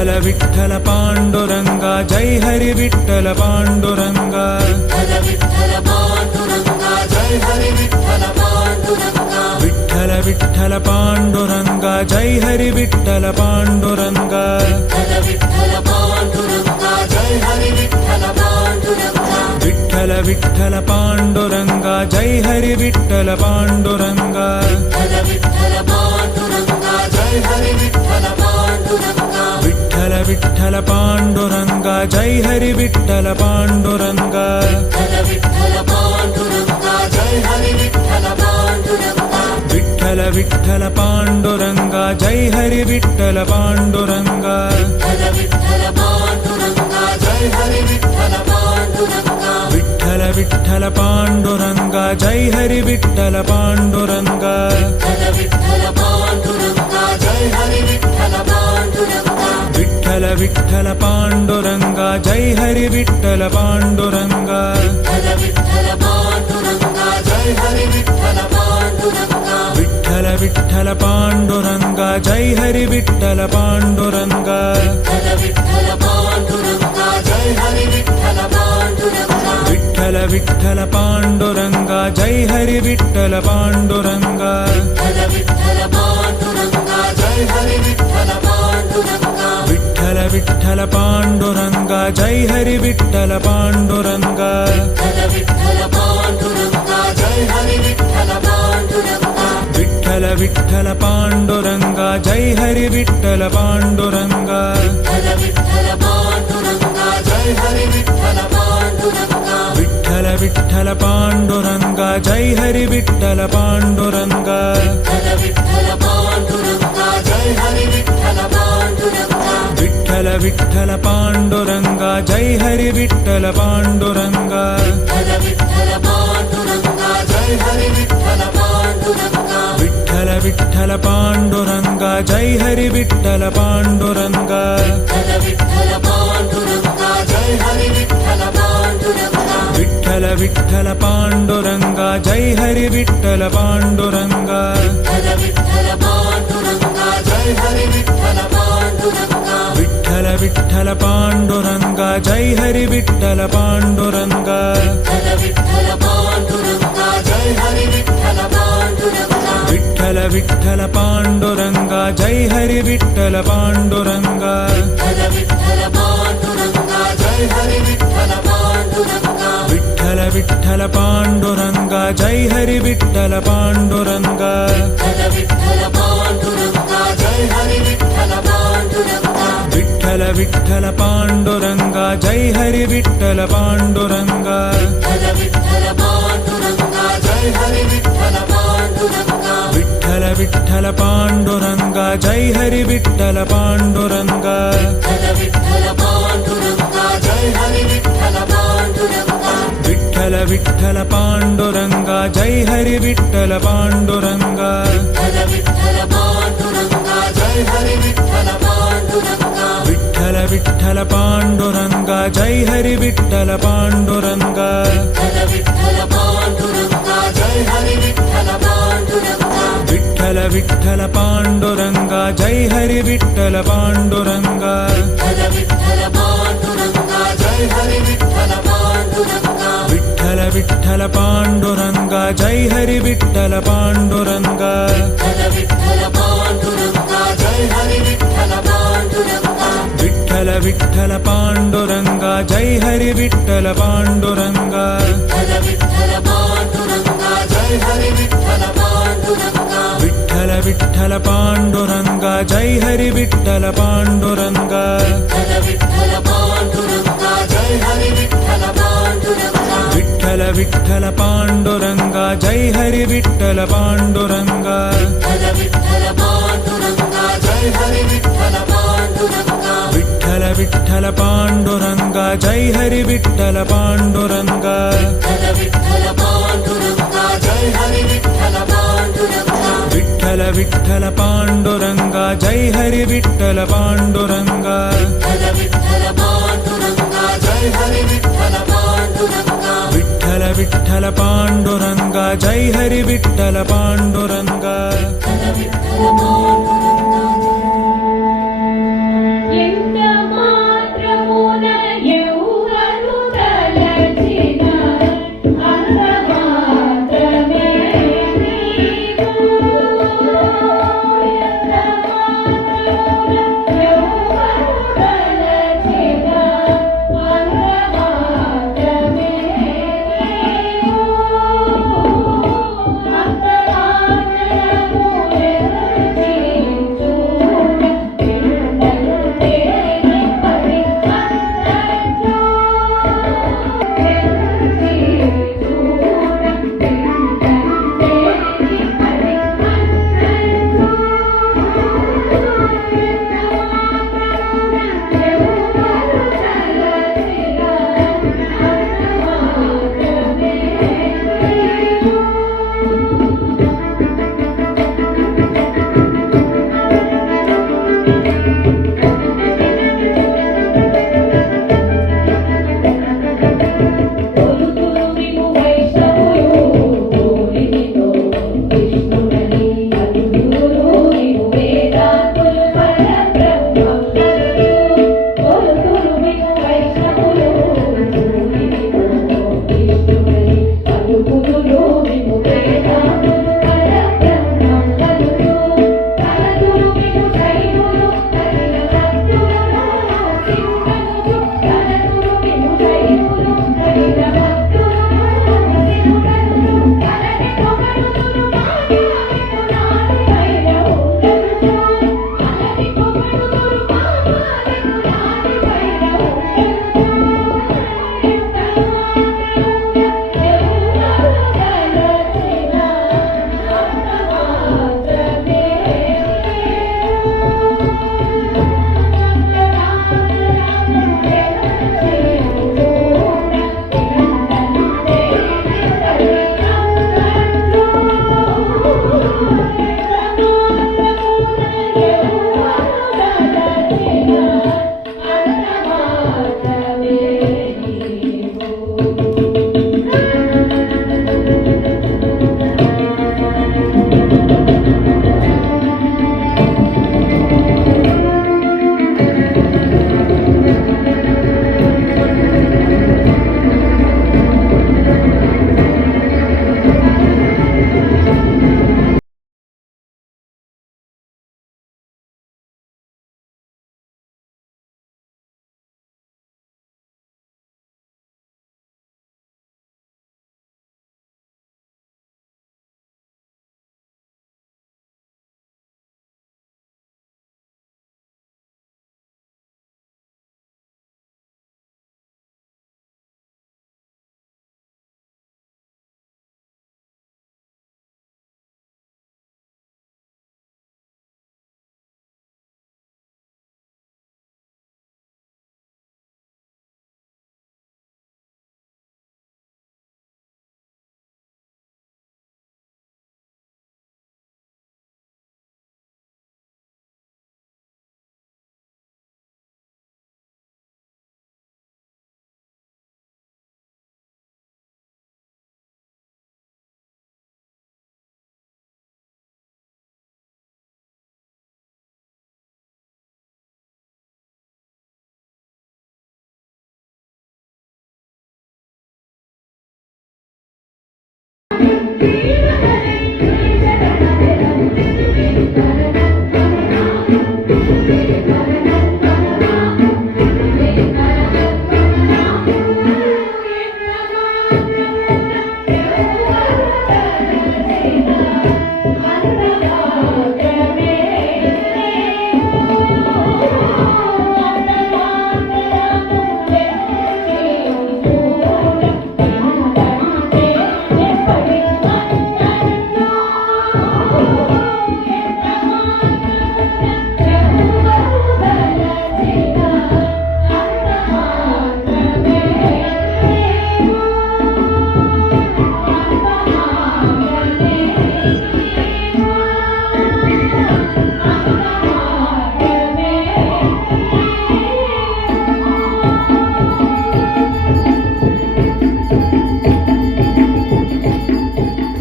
विठ्ठल विठ्ठल पांडुरंगा जय हरि विठ्ठल पांडुरंगा विठ्ठल पांडुरंगा जय हरि विठ्ठल पांडुरंगा विठ्ठल विठ्ठल पांडुरंगा जय हरि विठ्ठल पांडुरंगा विठ्ठल पांडुरंगा जय हरि विठ्ठल पांडुरंगा विठ्ठल विठ्ठल पांडुरंगा जय हरि विठ्ठल पांडुरंगा विठ्ठल पांडुरंगा जय हरि विठ्ठल पांडुरंगा विठ्ठल विठ्ठल पांडुरंगा जय हरि विठ्ठल पांडुरंगा विठ्ठल पांडुरंगा जय हरि विठ्ठल पांडुरंगा विठ्ठल विठ्ठल पांडुरंगा जय हरि विठ्ठल पांडुरंगा विठ्ठल पांडुरंगा जय हरि विठ्ठल पांडुरंगा विठ्ठल विठ्ठल पांडुरंगा जय हरि विठ्ठल पांडुरंगा विठ्ठल पांडुरंगा जय हरि विठ्ठल पांडुरंगा विठ्ठल विठ्ठल पांडुरंगा जय हरि विठ्ठल पांडुरंगा विठ्ठल पांडुरंगा जय हरि विठ्ठल पांडुरंगा विठ्ठल विठ्ठल पांडुरंगा जय हरि विठ्ठल पांडुरंगा विठ्ठल पांडुरंगा जय हरि विठ्ठल पांडुरंगा विठ्ठल विठ्ठल पांडुरंगा जय हरि विठ्ठल पांडुरंगा विठ्ठल पांडुरंगा जय हरि विठ्ठल पांडुरंगा विठ्ठल विठ्ठल पांडुरंगा जय हरि विठ्ठल पांडुरंगा विठ्ठल पांडुरंगा जय हरि विठ्ठल पांडुरंगा विठ्ठल विठ्ठल पांडुरंगा जय हरि विठ्ठल पांडुरंगा विठ्ठल पांडुरंगा जय हरि विठ्ठल पांडुरंगा विठ्ठल विठ्ठल पांडुरंगा जय हरि विठ्ठल पांडुरंगा विठ्ठल पांडुरंगा जय हरि विठ्ठल पांडुरंगा विठ्ठल विठ्ठल पांडुरंगा जय हरि विठ्ठल पांडुरंगा विठ्ठल पांडुरंगा जय हरि विठ्ठल पांडुरंगा विठ्ठल विठ्ठल पांडुरंगा जय हरि विठ्ठल पांडुरंगा विठ्ठल पांडुरंगा जय हरि विठ्ठल पांडुरंगा विठ्ठल विठ्ठल पांडुरंगा जय हरि विठ्ठल पांडुरंगा विठ्ठल पांडुरंगा जय हरि विठ्ठल पांडुरंगा विठ्ठल विठ्ठल पांडुरंगा जय हरि विठ्ठल पांडुरंगा विठ्ठल पांडुरंगा जय हरि विठ्ठल पांडुरंगा विठ्ठल विठ्ठल पांडुरंगा जय हरि विठ्ठल पांडुरंगा विठ्ठल पांडुरंगा जय हरि विठ्ठल पांडुरंगा विठ्ठल विठ्ठल पांडुरंगा जय हरि विठ्ठल पांडुरंगा विठ्ठल पांडुरंगा जय हरि विठ्ठल पांडुरंगा विठ्ठल विठ्ठल पांडुरंगा जय हरि विठ्ठल पांडुरंगा विठ्ठल पांडुरंगा जय हरि विठ्ठल पांडुरंगा विठ्ठल विठ्ठल पांडुरंगा जय हरि विठ्ठल पांडुरंगा विठ्ठल पांडुरंगा जय हरि विठ्ठल पांडुरंगा विठ्ठल विठ्ठल पांडुरंगा जय हरि विठ्ठल पांडुरंगा विठ्ठल पांडुरंगा जय हरि विठ्ठल पांडुरंगा विठ्ठल विठ्ठल पांडुरंगा जय हरि विठ्ठल पांडुरंगा विठ्ठल पांडुरंगा जय हरि विठ्ठल पांडुरंगा विठ्ठल विठ्ठल पांडुरंगा जय हरि विठ्ठल पांडुरंगा विठ्ठल पांडुरंगा जय हरि विठ्ठल पांडुरंगा विठ्ठल विठ्ठल पांडुरंगा जय हरि विठ्ठल पांडुरंगा विठ्ठल पांडुरंगा जय हरि विठ्ठल पांडुरंगा विठ्ठल विठ्ठल पांडुरंगा जय हरि विठ्ठल पांडुरंगा विठ्ठल पांडुरंगा जय हरि विठ्ठल पांडुरंगा विठ्ठल विठ्ठल पांडुरंगा जय हरि विठ्ठल पांडुरंगा विठ्ठल पांडुरंगा जय हरि विठ्ठल पांडुरंगा विठ्ठल विठ्ठल पांडुरंगा जय हरि विठ्ठल पांडुरंगा विठ्ठल पांडुरंगा जय हरि विठ्ठल पांडुरंगा विठ्ठल विठ्ठल पांडुरंगा जय हरि विठ्ठल पांडुरंगा विठ्ठल पांडुरंगा जय हरि विठ्ठल पांडुरंगा विठ्ठल विठ्ठल पांडुरंगा जय हरि विठ्ठल पांडुरंगा विठ्ठल पांडुरंगा जय हरि विठ्ठल पांडुरंगा विठ्ठल विठ्ठल पांडुरंगा जय हरि विठ्ठल पांडुरंगा विठ्ठल पांडुरंगा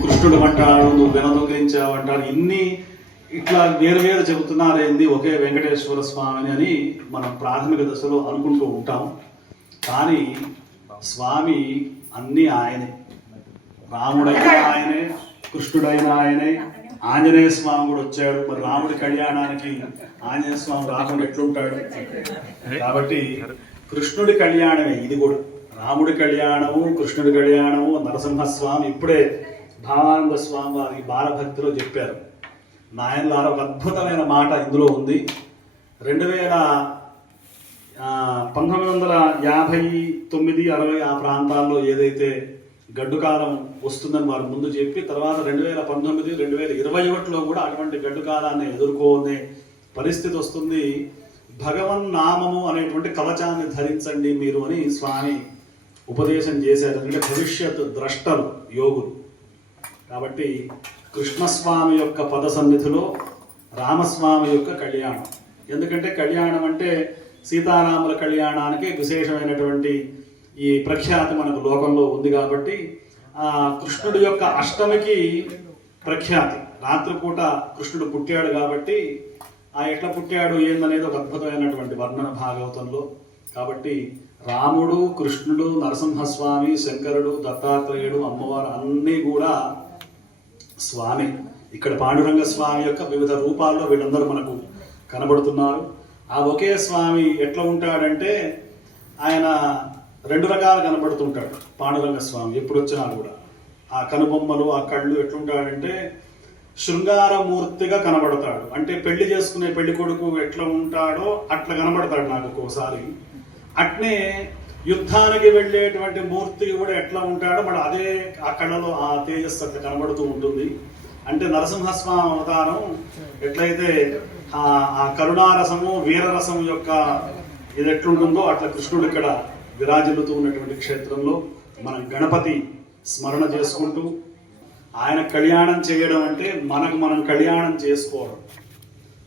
కృష్ణుడు అంటాడు, నువ్వు వినదొంగిలించావంటాడు, ఇన్ని ఇట్లా వేరు వేరు చెబుతున్నారేంది ఒకే వెంకటేశ్వర స్వామిని అని మనం ప్రాథమిక దశలో అనుకుంటూ ఉంటాం. కానీ స్వామి అన్నీ ఆయనే. రాముడైనా ఆయనే, కృష్ణుడైనా ఆయనే, ఆంజనేయ స్వామి కూడా వచ్చాడు. మరి రాముడి కళ్యాణానికి ఆంజనేయ స్వామి రాకుండా ఎట్లుంటాడు? కాబట్టి కృష్ణుడి కళ్యాణమే ఇది కూడా. రాముడి కళ్యాణము, కృష్ణుడి కళ్యాణము, నరసింహస్వామి ఇప్పుడే భావానంద స్వామి వారి బాలభక్తిలో చెప్పారు. నాయనలార ఒక అద్భుతమైన మాట ఇందులో ఉంది. 1959-60 ఆ ప్రాంతాల్లో ఏదైతే గడ్డు కాలం వస్తుందని వారు ముందు చెప్పి, తర్వాత 2019-2021లో కూడా అటువంటి గడ్డు కాలాన్ని ఎదుర్కొనే పరిస్థితి వస్తుంది. భగవన్ నామము అనేటువంటి కవచాన్ని ధరించండి మీరు అని స్వామి ఉపదేశం చేశారు. అంటే భవిష్యత్ ద్రష్టలు యోగులు. కాబట్టి కృష్ణస్వామి యొక్క పద సన్నిధిలో రామస్వామి యొక్క కళ్యాణం. ఎందుకంటే కళ్యాణం అంటే సీతారాముల కళ్యాణానికి విశేషమైనటువంటి ఈ ప్రఖ్యాతి మనకు లోకంలో ఉంది. కాబట్టి ఆ కృష్ణుడి యొక్క అష్టమికి ప్రఖ్యాతి. రాత్రిపూట కృష్ణుడు పుట్టాడు కాబట్టి ఆ ఎట్లా పుట్టాడు ఏందనేది ఒక అద్భుతమైనటువంటి వర్ణన భాగవతంలో. కాబట్టి రాముడు, కృష్ణుడు, నరసింహస్వామి, శంకరుడు, దత్తాత్రేయుడు, అమ్మవారు అన్నీ కూడా స్వామి. ఇక్కడ పాండురంగ స్వామి యొక్క వివిధ రూపాల్లో వీళ్ళందరూ మనకు కనబడుతున్నారు. ఆ ఒకే స్వామి ఎట్లా ఉంటాడంటే ఆయన 2 రకాలు కనబడుతుంటాడు. పాండురంగ స్వామి ఎప్పుడు వచ్చినా కూడా ఆ కనుబొమ్మలు, ఆ కళ్ళు ఎట్లుంటాడంటే శృంగారమూర్తిగా కనబడతాడు. అంటే పెళ్లి చేసుకునే పెళ్లి కొడుకు ఎట్లా ఉంటాడో అట్లా కనబడతాడు నాకు ఒక్కోసారి. అట్నే యుద్ధానికి వెళ్ళేటువంటి మూర్తి కూడా ఎట్లా ఉంటాడో మరి అదే ఆ కళలో ఆ తేజస్సు అట్లా కనబడుతూ ఉంటుంది. అంటే నరసింహస్వామి అవతారం ఎట్లయితే ఆ కరుణారసము, వీరరసము యొక్క ఇది ఎట్లుంటుందో అట్లా కృష్ణుడు ఇక్కడ విరాజిల్లుతూ ఉన్నటువంటి క్షేత్రంలో మనం గణపతి స్మరణ చేసుకుంటూ ఆయన కళ్యాణం చేయడం అంటే మనం కళ్యాణం చేసుకోవడం.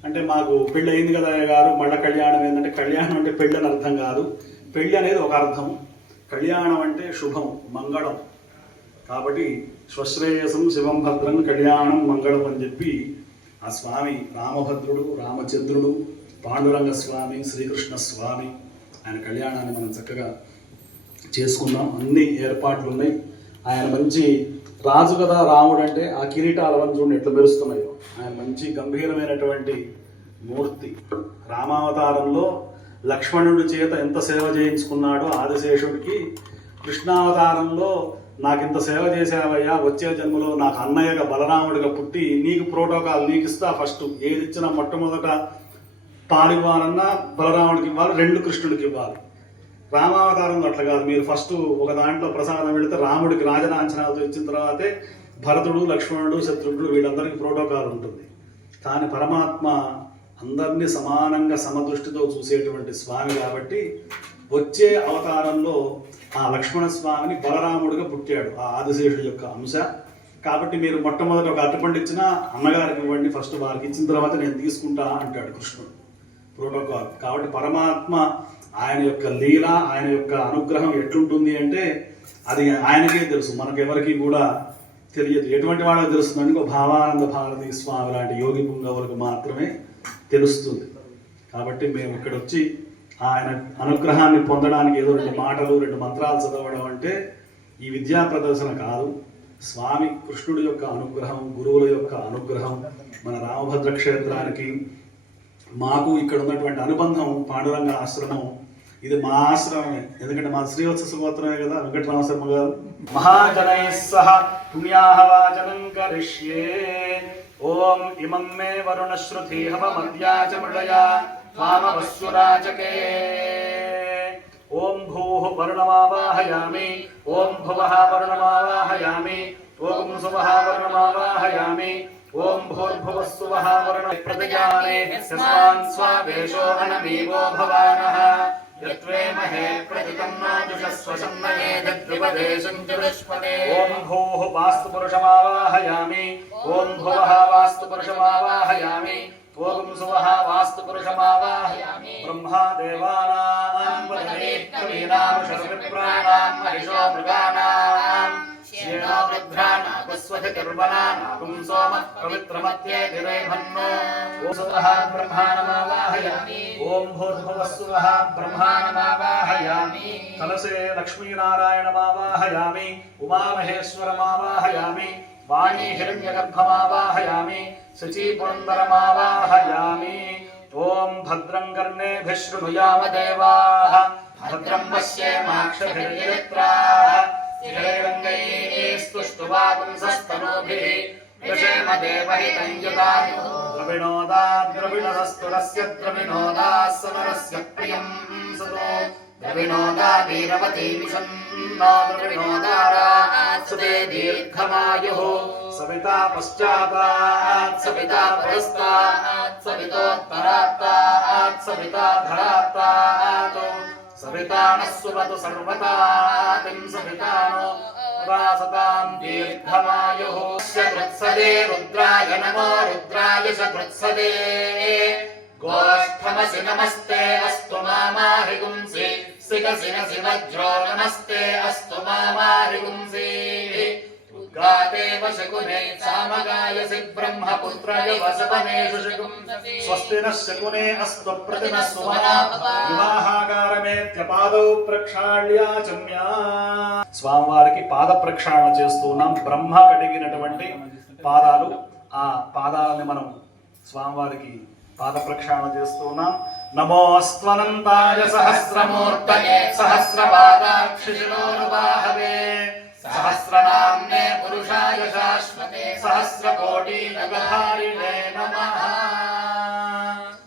అంటే మాకు పెళ్ళి అయింది కదా గారు, మళ్ళీ కళ్యాణం ఏంటంటే కళ్యాణం అంటే పెళ్ళి అని అర్థం కాదు. పెళ్ళి అనేది ఒక అర్థం, కళ్యాణం అంటే శుభం, మంగళం. కాబట్టి స్వశ్రేయసం శివం భద్రం కళ్యాణం మంగళం అని చెప్పి ఆ స్వామి రామభద్రుడు, రామచంద్రుడు, పాండురంగ స్వామి, శ్రీకృష్ణ స్వామి ఆయన కళ్యాణాన్ని మనం చక్కగా చేసుకుందాం. అన్ని ఏర్పాట్లు ఉన్నాయి. ఆయన మంచి రాజు కదా రాముడు అంటే ఆ కిరీటాలను చూడండి ఎట్లా మెరుస్తున్నాయో. ఆయన మంచి గంభీరమైనటువంటి మూర్తి. రామావతారంలో లక్ష్మణుడి చేత ఎంత సేవ చేయించుకున్నాడో ఆదిశేషుడికి, కృష్ణావతారంలో నాకు ఇంత సేవ చేసావయ్యా, వచ్చే జన్మలో నాకు అన్నయ్యగా బలరాముడిగా పుట్టి నీకు ప్రోటోకాల్ నీకు ఇస్తా, ఫస్ట్ ఏది ఇచ్చినా మొట్టమొదట పాలు ఇవ్వాలన్నా బలరాముడికి ఇవ్వాలి, 2 కృష్ణుడికి ఇవ్వాలి. రామావతారంలో అట్లా కాదు. మీరు ఫస్ట్ ఒక దాంట్లో ప్రసాదం వెళితే రాముడికి రాజలాంఛనాలతో ఇచ్చిన తర్వాతే భరతుడు, లక్ష్మణుడు, శత్రుఘ్నుడు వీళ్ళందరికీ ప్రోటోకాల్ ఉంటుంది. కానీ పరమాత్మ అందరినీ సమానంగా సమదృష్టితో చూసేటువంటి స్వామి కాబట్టి వచ్చే అవతారంలో ఆ లక్ష్మణ స్వామిని బలరాముడిగా పుట్టాడు, ఆ ఆదిశేషుడి యొక్క అంశ. కాబట్టి మీరు మొట్టమొదటి ఒక అరటిపండు ఇచ్చినా అన్నగారికి ఇవ్వండి, ఫస్ట్ వారికి ఇచ్చిన తర్వాత నేను తీసుకుంటా అంటాడు కృష్ణుడు, ప్రోటోకాల్. కాబట్టి పరమాత్మ ఆయన యొక్క లీల, ఆయన యొక్క అనుగ్రహం ఎట్లుంటుంది అంటే అది ఆయనకే తెలుసు, మనకెవరికి కూడా తెలియదు. ఎటువంటి వాళ్ళకి తెలుస్తుందంటే ఇంకో భావానంద భారతీ స్వామి లాంటి యోగి పుంగవులకు మాత్రమే తెలుస్తుంది. కాబట్టి మేము ఇక్కడ వచ్చి ఆయన అనుగ్రహాన్ని పొందడానికి ఏదో 2 మాటలు 2 మంత్రాలు చదవడం అంటే ఈ విద్యా ప్రదర్శన కాదు. స్వామి కృష్ణుడి యొక్క అనుగ్రహం, గురువుల యొక్క అనుగ్రహం, మన రామభద్ర క్షేత్రానికి మాకు ఇక్కడ ఉన్నటువంటి అనుబంధం పాండురంగ ఆశ్రమం. ఇది మా ఆశ్రమమే, ఎందుకంటే మా శ్రీవత్స గోత్రమే కదా వెంకటరామశర్మ గారు. మహాజనై సహ పుణ్యాహవాచనం కరిష్యే. ఓం ఇమం మే వరుణ శ్రుతి హవమద్యాచ మృళయా వామవస్సురాచకే. ఓం భూః వరుణమావాహయామి. ఓం భువః వరుణమావాహయామి. ఓం సువః వరుణమావాహయామి. ఓం భూర్భువస్సువః వరుణ ప్రతిజానే యస్మాన్ స్వావేశో అనమీవో భవానః. యత్వేమహే ప్రతితన్నాజుషస్వశన్నయే దద్విపదేశం చతుష్పదే. ఓం భూః వాస్తు పురుషమావాహయామి. ఓం భువః వాస్తు పురుషమావాహయామి. ఓం సువః వాస్తు పురుషమావాహయామి. బ్రహ్మా దేవానాం వదనే కవీనాం శతవిప్రాణాం మహిషో మృగానాం శ్యేనో వృద్ధ్రానాగస్వధిర్వనానాగుం సోమః పవిత్రమత్యే ధిరేభన్నో. ఓం సువః బ్రహ్మాణమావాహయామి. ఓం భూర్భువస్సువః బ్రహ్మాణమావాహయామి. కలశే లక్ష్మీనారాయణమావాహయామి. ఉమామహేశ్వరమావాహయామి. వాణీ హిరణ్యగర్భమావాహయామి. శచీపురందరమావాహయామి. ఓం భద్రం కర్ణేభిः శృణుయామ దేవాः. భద్రం పశ్యేమాక్షభిర్యజత్రాः. స్తుష్టువాగుంసస్తనూభిः యశేమ దేవహితం యదాయుః. ద్రవిణోదాద్రవిణదస్తురస్య ద్రవిణోదాः సమరస్య ప్రియం సతో. ద్రవిణోదా వీరవతీ విషన్నో ద్రవిణోదారాः సుతే దీర్ఘమాయుః. సవితా పశ్చాతాత్ సవితా పురస్తాత్ సవితోత్తరాత్తాత్ సవితా ధరాత్తాత్. సవితానః సువతు సర్వతాతిం సవితానో రాసతాం దీర్ఘమాయుః. కృత్సదే రుద్రాయ నమో రుద్రాయ చ కృత్సదే. గోష్ఠమసి నమస్తే అస్తు మామాహిగుంసి. సిగసినసి వజ్రో నమస్తే అస్తు మామాహిగుంసి. గాదేవ శకునే సామగాయసి బ్రహ్మపుత్రయ వసవనేషు శకుంససి. స్వస్తి నః శకునే అస్తు ప్రతినః సుమనా వివాహాకారమేత్య పాదౌ ప్రక్షాళ్యాచమ్యా. స్వామివారికి పాద ప్రక్షాళన చేస్తున్నాం. బ్రహ్మ కడిగినటువంటి పాదాలు, ఆ పాదాలని మనం స్వామివారికి పాద ప్రక్షాళన చేస్తున్నాం. నమోస్త్వనంతాయ సహస్రమూర్తయే సహస్రపాదాక్షిశిరోనువాహవే. సహస్రనామ్నే పురుషాయ శాశ్వతే సహస్రకోటి నగధారిణే నమః.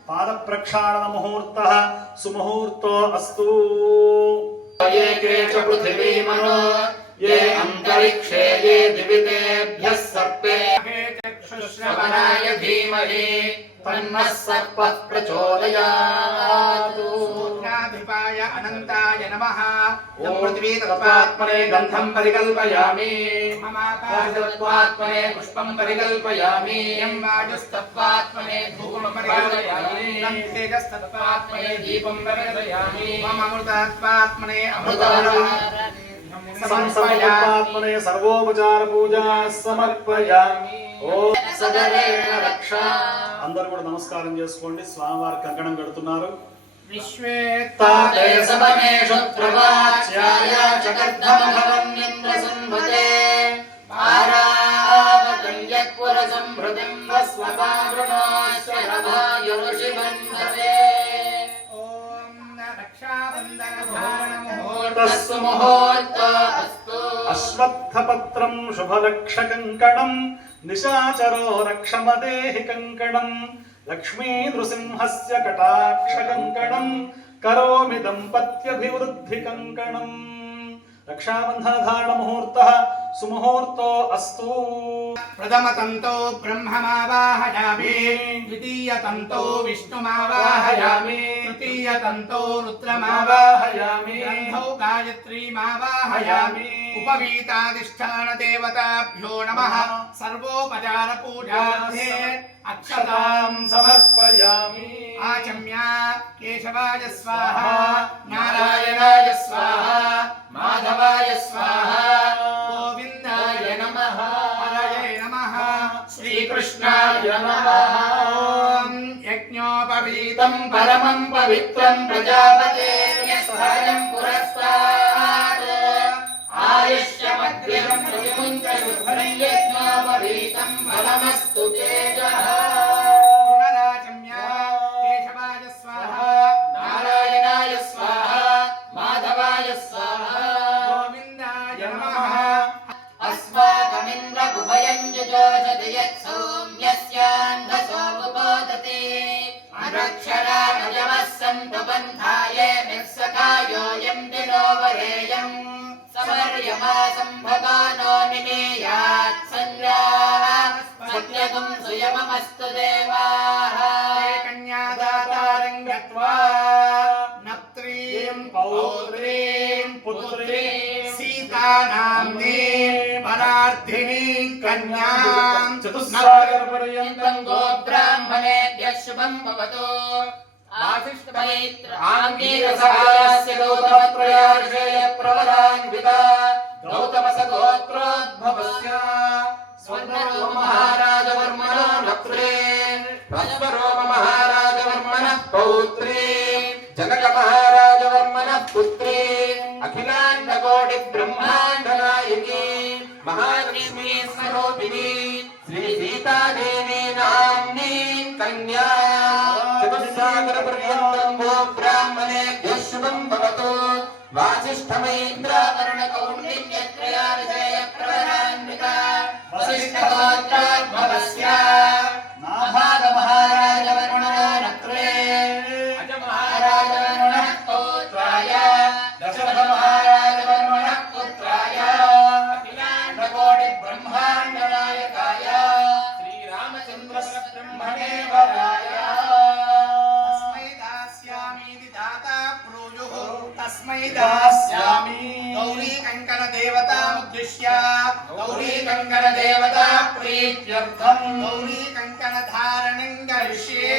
పాద ప్రక్షాళన ముహూర్తః సుముహూర్తో అస్తు. ఏకే చ పృథివీమనో ఏ అంతరిక్షే ఏ దివితేభ్యః సర్పే చక్షుశ్రవణాయ ధీమహి తన్నః సర్పః ప్రచోదయాత్. సూత్రాధిపాయ అనంతాయ నమః. ఓం పృథివీతత్వాత్మనే గంధం పరికల్పయామి. మమాకాశతత్వాత్మనే పుష్పం పరికల్పయామి. యం వాయుస్తత్వాత్మనే ధూపం పరికల్పయామి. యం తేజస్తత్వాత్మనే దీపం పరికల్పయామి. మమ అమృతత్వాత్మనే అమృతారం సంసర్వాత్మనే సర్వోపచార పూజా సమర్పయామి. ఓం సదరేణ రక్ష. అందరూ కూడా నమస్కారం చేసుకోండి. స్వామివారి కంకణం కడుతున్నారు. విశ్వేత్తాదే సమనేషు ప్రవాచ్యాయ చకర్ధమభవన్నింద్ర సంభతే. ఆరావతం యత్పుర సంభృతిం వస్వపావృణోశ్వరభాయురుషివం భవే. ఓం రక్షాబంధన ధారణ ముహూర్తస్సు ముహూర్తో అస్తు. అశ్వత్థపత్రం శుభలక్షకంకణం నిశాచరో రక్షమదేహి కంకణం. లక్ష్మీ నృసింహస్య కటాక్షకంకణం కరోమి దంపత్యభివృద్ధి కంకణం. రక్షాబంధన ధారణ ముహూర్తః సుముహూర్తో అస్తు. ప్రథమ తంతో బ్రహ్మమావాహయామి. ద్వితీయ తంతో విష్ణుమావాహయామి. తృతీయ తంతో రుద్రమావాహయామి. గ్రంథౌ గాయత్రీమావాహయామి. ఉపవీతాధిష్ఠాన దేవతాభ్యో నమః. సర్వోపచార పూజార్థే అక్షతాం సమర్పయామి. ఆచమ్య కేశవాయ స్వాహ. నారాయణాయ స్వాహ. మాధవాయ స్వాహ. గోవిందాయ నమః. హరయే నమః. శ్రీకృష్ణాయ నమః. యజ్ఞోపవీతం పరమం పవిత్రం ప్రజాపతే స్వయం పురస్తాత్ ఆయుష్యమగ్ర यज्ञं प्रतिमुञ्चयुद्धं यज्ञोपवीतं फलमस्तु तेजः पुनराचम्य केशवाय स्वाहा नारायणाय स्वाहा माधवाय स्वाहा गोविन्दाय नमः अस्माकमिन्द्रगुभयं जुजोषति यत्सौम्यस्यान्धसो बुबोधति अनक्षराणयवः सन्तु बन्धाय निःसखायोऽयं दिनोपरेयं समर्यमा सम्भवानो निमेयात् सन्याः सत्यगुं सुयममस्तु देवाः कन्यादातारं गत्वा नप्त्रीं पौत्रीं पुत्रीं सीतानाम्नीं परार्थिनीं कन्यां चतुस्सागरपर्यन्तं गोब्राह्मणेभ्यः शुभं भवतु आंगीरसहायस्य गौतमत्रयार्षेय प्रवरान्विता गौतमसगोत्रोद्भवस्य स्वर्णरोममहाराजवर्मणो नप्त्रे प्रस्वरोममहाराजवर्मणः पौत्रे जनकमहाराजवर्मणः पुत्रे अखिलाण्डकोटिब्रह्माण्डनायकी महालक्ष्मी स्वरूपिणी श्रीसीतादेवी नाम्नी कन्या चतुस्सागरपर्यन्तं गोब्राह्मणेभ्यः शुभं भवतु वासिष्ठमैन्द्रावरणकौण्डिन्यत्रयार्षेय प्रवरान्विता वसिष्ठगोत्रोद्भवस्य नाभागमहाराजवर्मणो नप्त्रे अजमहाराजवर्मणः पौत्राय दशरथमहाराजवर्मणः पुत्राय अखिलाण्डकोटिब्रह्माण्डनायकाय श्रीरामचन्द्रब्रह्मणे वराय तस्मै दास्यामि गौरी कंकण देवतामुद्दिश्य गौरी कंकण देवता प्रीत्यर्थं गौरी कंकण धारणं करिष्ये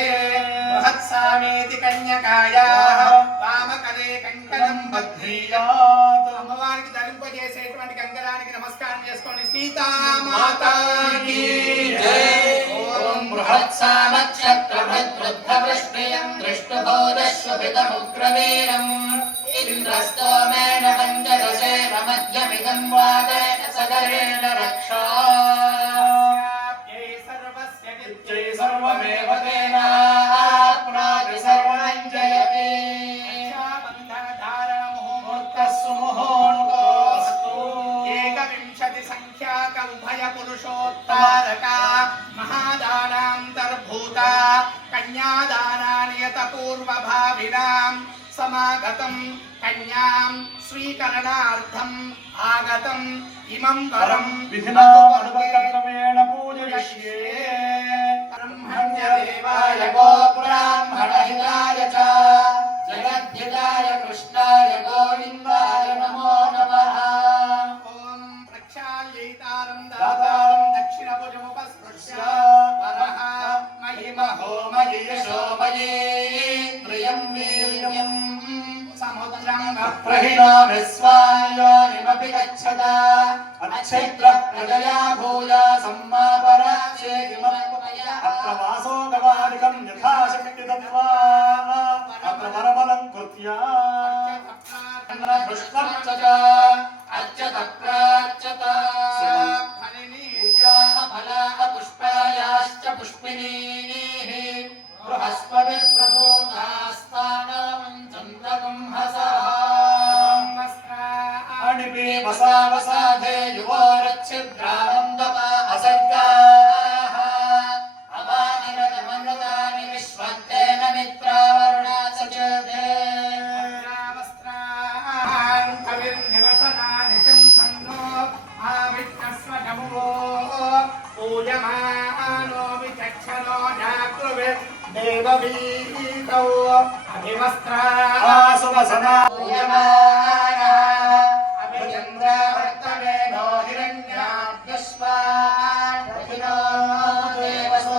बृहत्सामेति कन्यकायाः वामकरे कंकणं बध्नीयात् అమ్మవారికి ధరింపజేసేటువంటి కంకణానికి నమస్కారం చేసుకోండి సీతామాతాకి జై ఓం బృహత్సామక్షత్రభృద్వృద్ధవృష్ణియం దృష్టుభోదశ్వభితముగ్రవీరం ఇంద్రస్తోమేన పంచదశేన మధ్యమిదం వాదేన సగరేణ రక్షా సర్వస్య విద్యై సర్వమేవ తేనాప్నాతి సర్వం జయతే రక్షాబంధనధారణముహూర్తస్సు ముహూర్తోస్తు ఏకవింశతి సంఖ్యాక ఉభయ పురుషోత్తారక మహాదానాంతర్భూత కన్యాదానానియత పూర్వభావినాం समागतं कन्यां स्वीकरणार्थम् आगतं इमं वरं विधिनामनुगतक्रमेण पूजयिष्ये ब्रह्मण्यदेवाय गोब्राह्मणहिताय च जगद्धिताय कृष्णाय गोविन्दाय नमो नमः ॐ प्रक्षाल्यैतारं दातारं दक्षिणभुजमुपस्पृश्य वरः महिमहो मयि यशो मयि प्रियं वीर्यं समुद्रं अप्रहिणो विश्वायोनिमपि गच्छत अच्छैत्र प्रजया भूया सम्मापराशेकिमप्पया अत्र वासो गवादिकं यथाशक्ति दत्त्वा अत्र वरबलं कृत्या पुष्पञ्च अर्चत फला पुष्पायाश्च पुष्पिणीः बृहस्पतिर्प्रबोधास्तानं चन्द्रकुम्भसः वसावसाधे युवोरच्छिद्रानन्दपा असर्गाः अवानिरतमनृतानि विश्वत्तेन मित्रावरुणा सचेते वस्त्रान् कविर्निवसनानि शंसन्नो आविष्टस्वजमुवो पूयमानो विचक्षणो जागृवित् देववीतौ अभिवस्त्रासुवसना पूयमानः अभिचन्द्रावर्तमेनो हिरण्याभ्यस्वान् रहिनो देवसोमान्यरूपः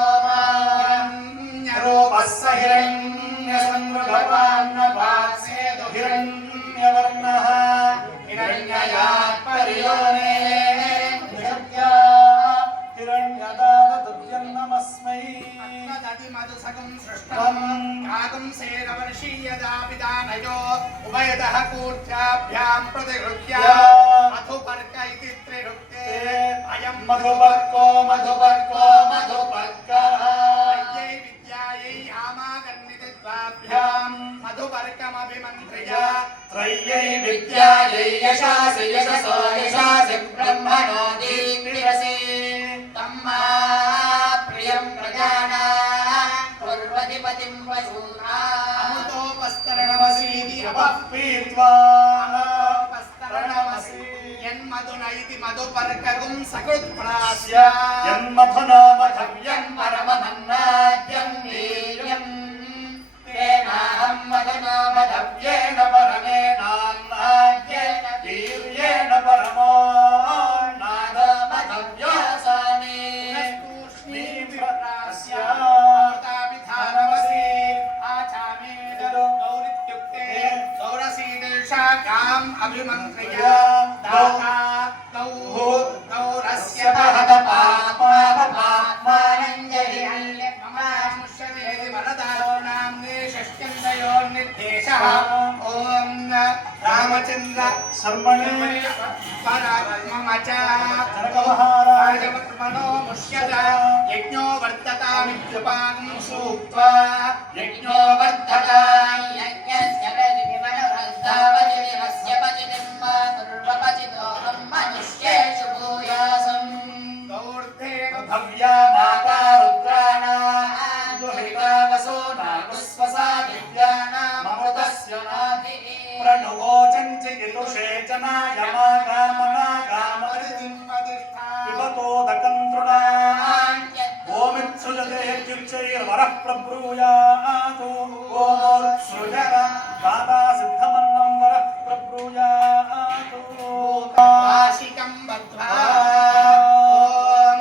स हिरण्यसंवृतवान्नपात्सेतु हिरण्यवर्णः हिरण्ययात् परियोने हिरण्यदानमस्मै मधुसकं सृष्टं कागं सेनवर वर्षीयदापिदानयो उभयतः कूर्चाभ्यां प्रतिगृह्य मधुपर्क इति त्रिरुक्ते अयं मधुपर्को मधुपर्को मधुपर्कः यै विद्यायै आमागन्नित्वाभ्यां मधुपर्कमभिमन्त्र्य त्रय्यै विद्यायै यशासि यशसो यशासि ब्रह्मणो दीप्तिरसि तम्मा प्रियं प्रजाना पूर्वधिपतिं वशूना अमुतोपस्तरणमसीति अपःपीत्वा अपस्तरणमसि यन्मधुना इति मधुपर्कगुं सकृत्प्रास्य यन्मधुना मधव्यं परममन्नाद्यं वीर्यं तेनाहं मधुना मधव्येन परमेणान्नाद्येन वीर्येण परमो नादमधव्योऽसामि तूष्णीभिप्रास्य अमृताभिधानमसि आचामे गौरित्युक्ते गौरसीदेशाकाम् अभिमन्त्र्य दाता गौरस्य महदपात्मानञ्जलि ममामुष्यते वरदानाम्ने षष्ट्यन्तयोर्निर्देशः ॐ रामचन्द्र शर्मणे परात्ममच जनकमहाराजमनो मुष्यत यज्ञो वर्धतामित्युपां सूक्त्वा यज्ञो वर्धता यज्ञस्य प्रतिमनवृद्धावजनिरस्य पचितिं पूर्वपचितोऽहं मनुष्येषु भूयासम् गौर्धेव भव्या माता रुद्राणां दुहिता वसो नागुस्वसा दिव्यानामृतस्य नाभिः प्रणुवोचञ्च यतुषे जनायमागामनागामरितिं अधिष्ठा पिबतोदकं तृणान् ओमित्सृजते इत्युच्चैर्वरः प्रब्रूयातु ओमोत्सृजत दाता सिद्धमन्नं वरः प्रब्रूयातु वाशिकं बद्ध्वा ॐ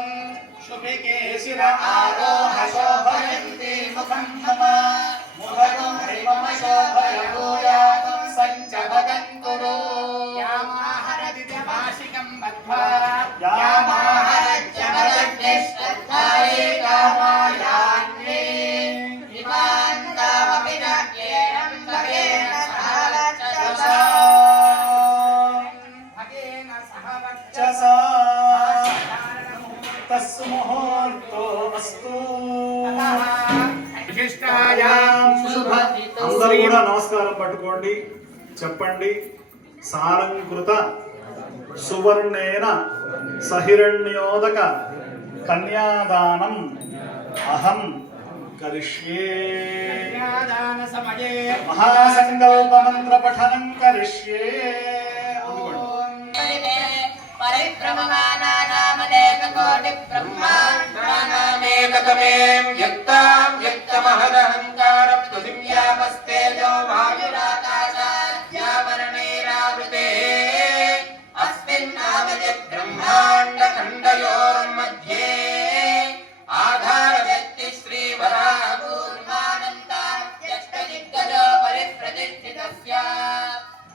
शुभिके शिर आरोह शोभयन्ति मुखं मम मुखं हैमम शोभय भूयातं सञ्च भगन्तुरु यामाहरति वाशिकं बद्ध्वा यामाहरच्च भगन्निष्ठत्ताये कामायान्ये विमान्तामपि न येनं भगेन सह वर्चसा भगेन सह वर्चसा तस्सु मुहूर्तो अस्तु అందరూ కూడా నమస్కారం పట్టుకోండి, చెప్పండి. సాలంకృత సువర్ణేన సహిరణ్యోదక కన్యాదానం అహం కరిష్యే. కన్యాదాన సమయే మహాసంకల్ప మంత్ర పఠనం కరిష్యే. పరిభ్రమమానానామనేకకోటిబ్రహ్మాండానామేకతమేం యక్తాం యక్తమహదహంకారం పృథివ్యాపస్తేజో వాయురాకాశాద్యావరణేరావృతే అస్మిన్నావతి బ్రహ్మాండఖండయోర్मध्ये ఆధారవ్యక్తి శ్రీవరాహకూర్మానంతాద్యష్టదిగ్గజో పరిప్రతిష్ఠితస్య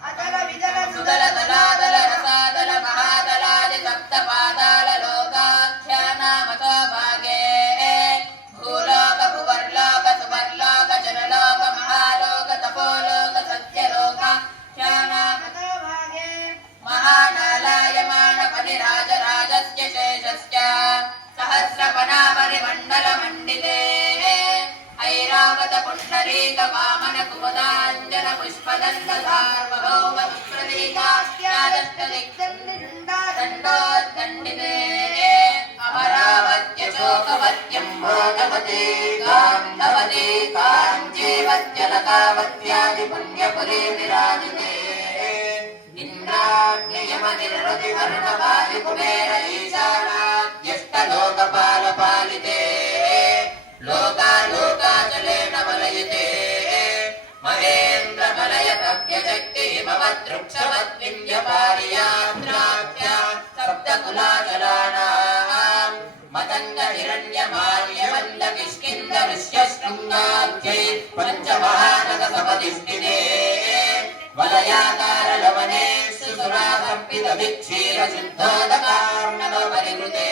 అతల విదల సుదల దలాదల రసాదల మహాదలాది సప్త పాదాల లోకాఖ్యానామతో భాగే భూలోక భువర్లోక సువర్లోక జనలోక మహాలోక తపోలోక సత్యలోక ఖ్యానామతో భాగే మహానాలాయమాన పరిరాజరాజస్య శేషస్య సహస్రపనామరిమండల మండితే ఐరావత పుండరీక వామన కుముదాంజన పుష్పదండ సార్వభౌమ ప్రతీకాఖ్యాదష్టదిగ్దండితే అమరావత్య శోకవత్యం భోగవతే గాంధవతే కాంచీవత్యలకావత్యాది పుణ్యపురీ విరాజితే ఇంద్రాగ్నియమనిరృతి వరుణపాలి కుబేర ఈశానాద్యష్టలోకపాలపాలితే లోకాలోకాచలేన వలయతే మహేంద్ర మలయ కవ్యశక్తి హిమవద్వృక్షవద్వింధ్యపారియాత్రాఖ్య సప్తకులాచలానాం మతంగ హిరణ్యమాల్యవంద కిష్కింద ఋష్యశృంగాఖ్యై పంచమహానగ సమధిష్ఠితే వలయాకార లవనే సుసురాసంపిత విక్షీర సిద్ధోదకార్ణవ పరిహృతే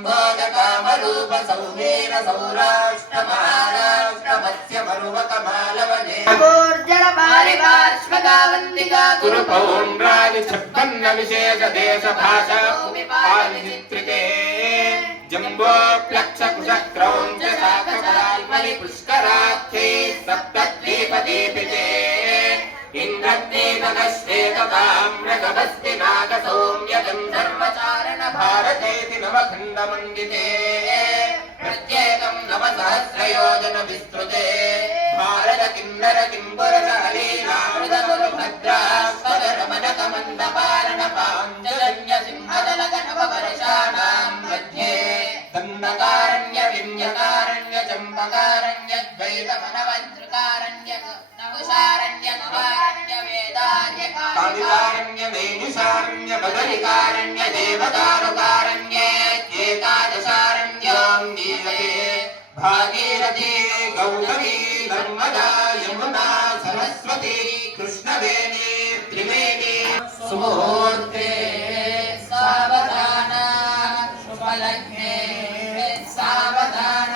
శ్రీరకాంబోజకామరూప సౌమేర సౌరాష్ట్ర మహారాష్ట్ర మత్స్య మరువ కమాలవనే గోర్జర పారిపార్శ్వగావంతికా గురు పౌండ్రాది ఛప్పన్న విశేష దేశ భాష పాలిచిత్రితే జంబో ప్లక్ష కుశక్రౌంచ శాఖకరాల్మలి పుష్కరాఖ్యే సప్తద్వీపదీపితే ఇంద్రద్వీపకశ్వేతతామ్రగభస్తి నాగ సౌమ్య గంధర్వచారణ భారతేతి నవఖండమండితే ప్రత్యేకం నవసహస్రయోజన విస్తృతే భారత కిన్నర కింపుర సలీలామృత గురు భద్రాస్పదరమణ కమంద పారణ పాంచజన్య సింహదలక నవ వర్షాణాం మధ్యే దండకారణ్య విన్యకారణ్య చంపకారణ్య ద్వైత మనవజ్రకారణ్య నవశారణ్య నవారణ్య వేదార్య కాళికారణ్య వేణుశారణ్య బదరికారణ్య దేవదారుకారణ్య ఏకాదశారణ్యాన్యతే భాగీరథీ గౌతమీ నర్మదా యమునా సరస్వతి కృష్ణవేణి త్రివేణి సుముహూర్తే సావధాన శుభలగ్నే సావధాన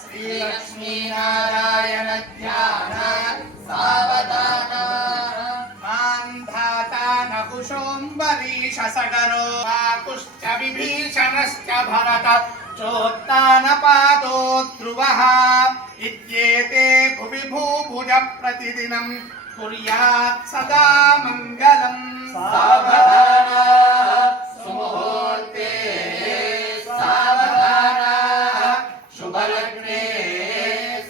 శ్రీలక్ష్మీనారాయణ ధ్యాన సావధాన మాంధాతాన కుశోంబరీష సగరో వాకుశ్చ విభీషణశ్చ భరత చోత్తానపాదో ధ్రువః ఇత్యేతే భువి భూభుజ ప్రతిదినం కుర్యాత్ సదా మంగళం. సావధాన సుముహూర్తే సావధాన శుభలగ్నే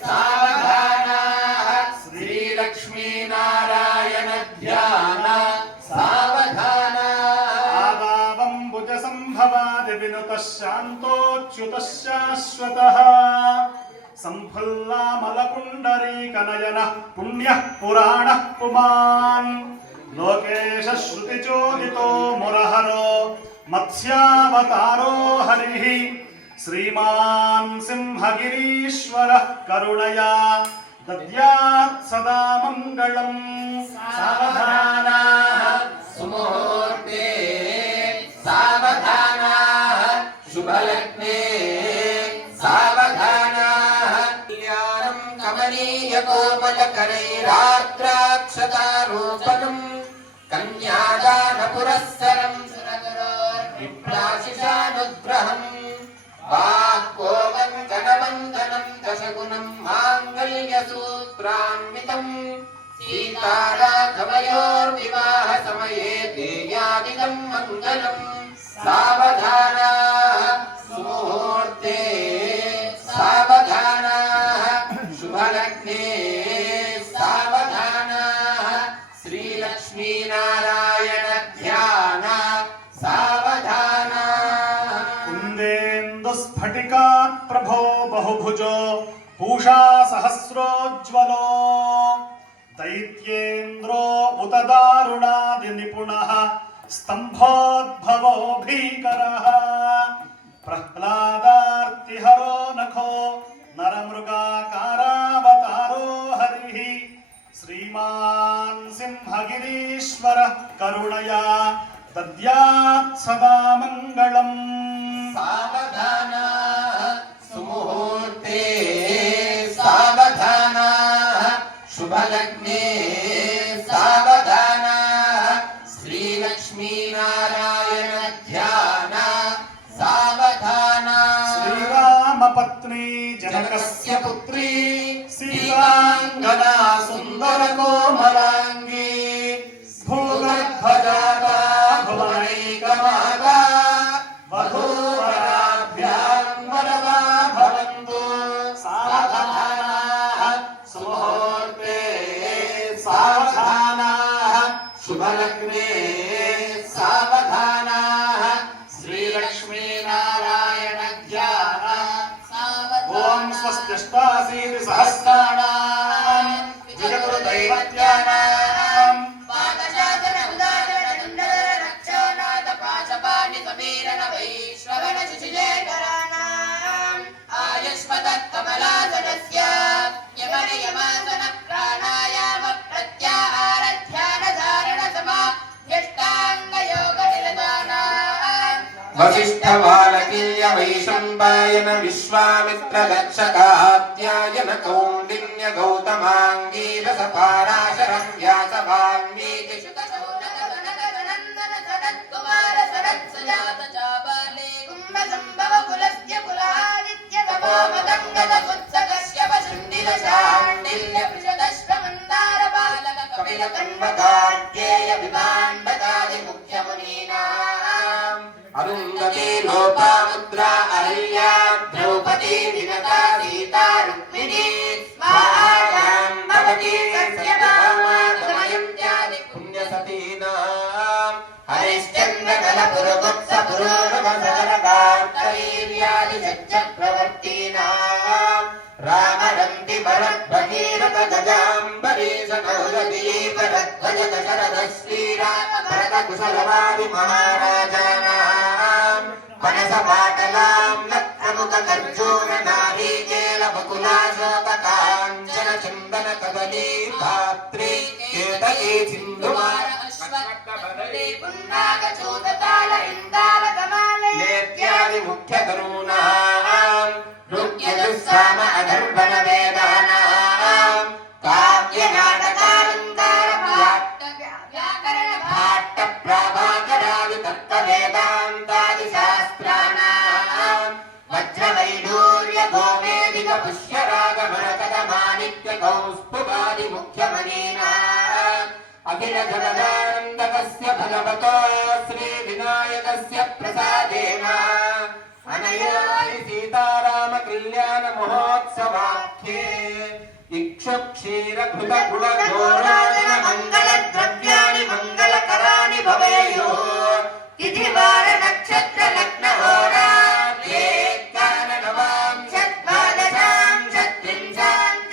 సావధాన శ్రీలక్ష్మీనారాయణ ధ్యాన సావధాన ఆదావంబుజ సంభవాది వినుతః శాంతోచ్యుతః శాశ్వతః సంఫుల్లామలపుండరీకనయనః పుణ్యః పురాణః పుమాన్ లోకేశ శృతిచోదితో మురహరో మత్స్యావతారో హరిః శ్రీమాన్ సింహగిరీశ్వరః కరుణయా దద్యాత్ సదా మంగళం. సావధాన సుముహూర్తే సావధాన శుభలగ్నే సావధాన కళ్యాణం కమనీయ కోమలకరైరాత్రాక్షతారోపణం కన్యాదాన పురస్సరం విప్రాశిషానుగ్రహం వాక్కోకంకణవందనం దశగుణం మాంగళ్యసూత్రాన్వితం సీతారాఘవయోర్వివాహ సమయే దేయాదిదం మంగళం. సావధాన సుముహూర్తే సావధాన శుభలగ్నే సావధాన శ్రీలక్ష్మీనారాయణ ధ్యాన సావధాన కుందేందుస్ఫటికాత్ ప్రభో బహుభుజో పూషా సహస్రోజ్వలో దైత్యేంద్రో ఉత దారుణాది నిపుణః స్తంభోద్భవో భీకరః ప్రహ్లాదార్తిహరో నఖో నరమృగాకారావతారో హరిః శ్రీమాన్ సింహగిరీశ్వరః కరుణయా దద్యాత్ సదా మంగళం. సావధాన సుముహూర్తే సావధాన శుభలగ్నే సావధాన శ్రీలక్ష్మీనారాయణ ధ్యాన సావధాన శ్రీరామపత్ని జనకస్య పుత్రీ సీతాంగనా సుందర కోమలాంగీ భూగర్భజాతా భువనైకమాగా వధూవరాభ్యాం వరదా భవంతు. సావధానాః సుముహూర్తే సావధానాః శుభలగ్నే సావధానాః శ్రీలక్ష్మీనారాయణ ధ్యాన ఓం స్వస్త్యష్టాసీతి సహస్రాణాం జగతు దైవత్యానాం పాదశాసన ఉదాహరణ దుండధర రక్షోనాథ పాశపాణి సమీరణ వైశ్రవణ శిశులేఖరాణాం ఆయుష్మదత్ కమలాసనస్య యమన యమాసన ప్రాణాయామ ప్రత్యాహార ధ్యాన ధారణ సమా ధ్యష్టాంగ యోగ నిరతార वालकीय वैशम्पायन विश्वामित्रदक्षकात्यायन कौण्डिन्य गौतमाङ्गीरस पाराशरं व्यास वाल्मीकि अरुन्धती लोपामुद्रा अहल्या द्रौपदी विनता सीता रुक्मिणी स्वाहायां भवती सत्यभामादमयन्त्यादि पुण्यसतीनां हरिश्चन्द्रकलपुरवत्सपुरोगमसगरकार्तवीर्यादि चक्रवर्तीनां रामरन्ति भरद्भगीरथ गजाम्बरीश कौलदीपरध्वज दशरथ श्रीराम भरत कुशलवादि महाराजानां पनसपाटलां लक्ष्ममुख गर्जून नारीकेल बकुलाशोक काञ्चन चन्दन कदली धात्री केतकी सिन्धुमार लेत्यादि मुख्यतरूणां नृत्यजुस्साम अधर्वण वेदानां काव्यनाटकालङ्कार भाट्ट प्राभाकरादि तत्त्ववेदान्तादि शास्त्राणां वज्रवैढूर्य गोमेदिक पुष्यराग मरकत माणिक्य कौस्तुभादि मुख्यमणीनाम् अखिल जगदानन्दकस्य भगवतो श्री विनायकस्य प्रसादेन अनया सीताराम कल्याण महोत्सवाख्ये इक्षुक्षीरघृत गुण घोरायण मंगल द्रव्याणि मंगलकराणि भवेयुः तिथिवार नक्षत्र लग्न होरात्रे काननवां षट्द्वादशां षट्त्रिंशदं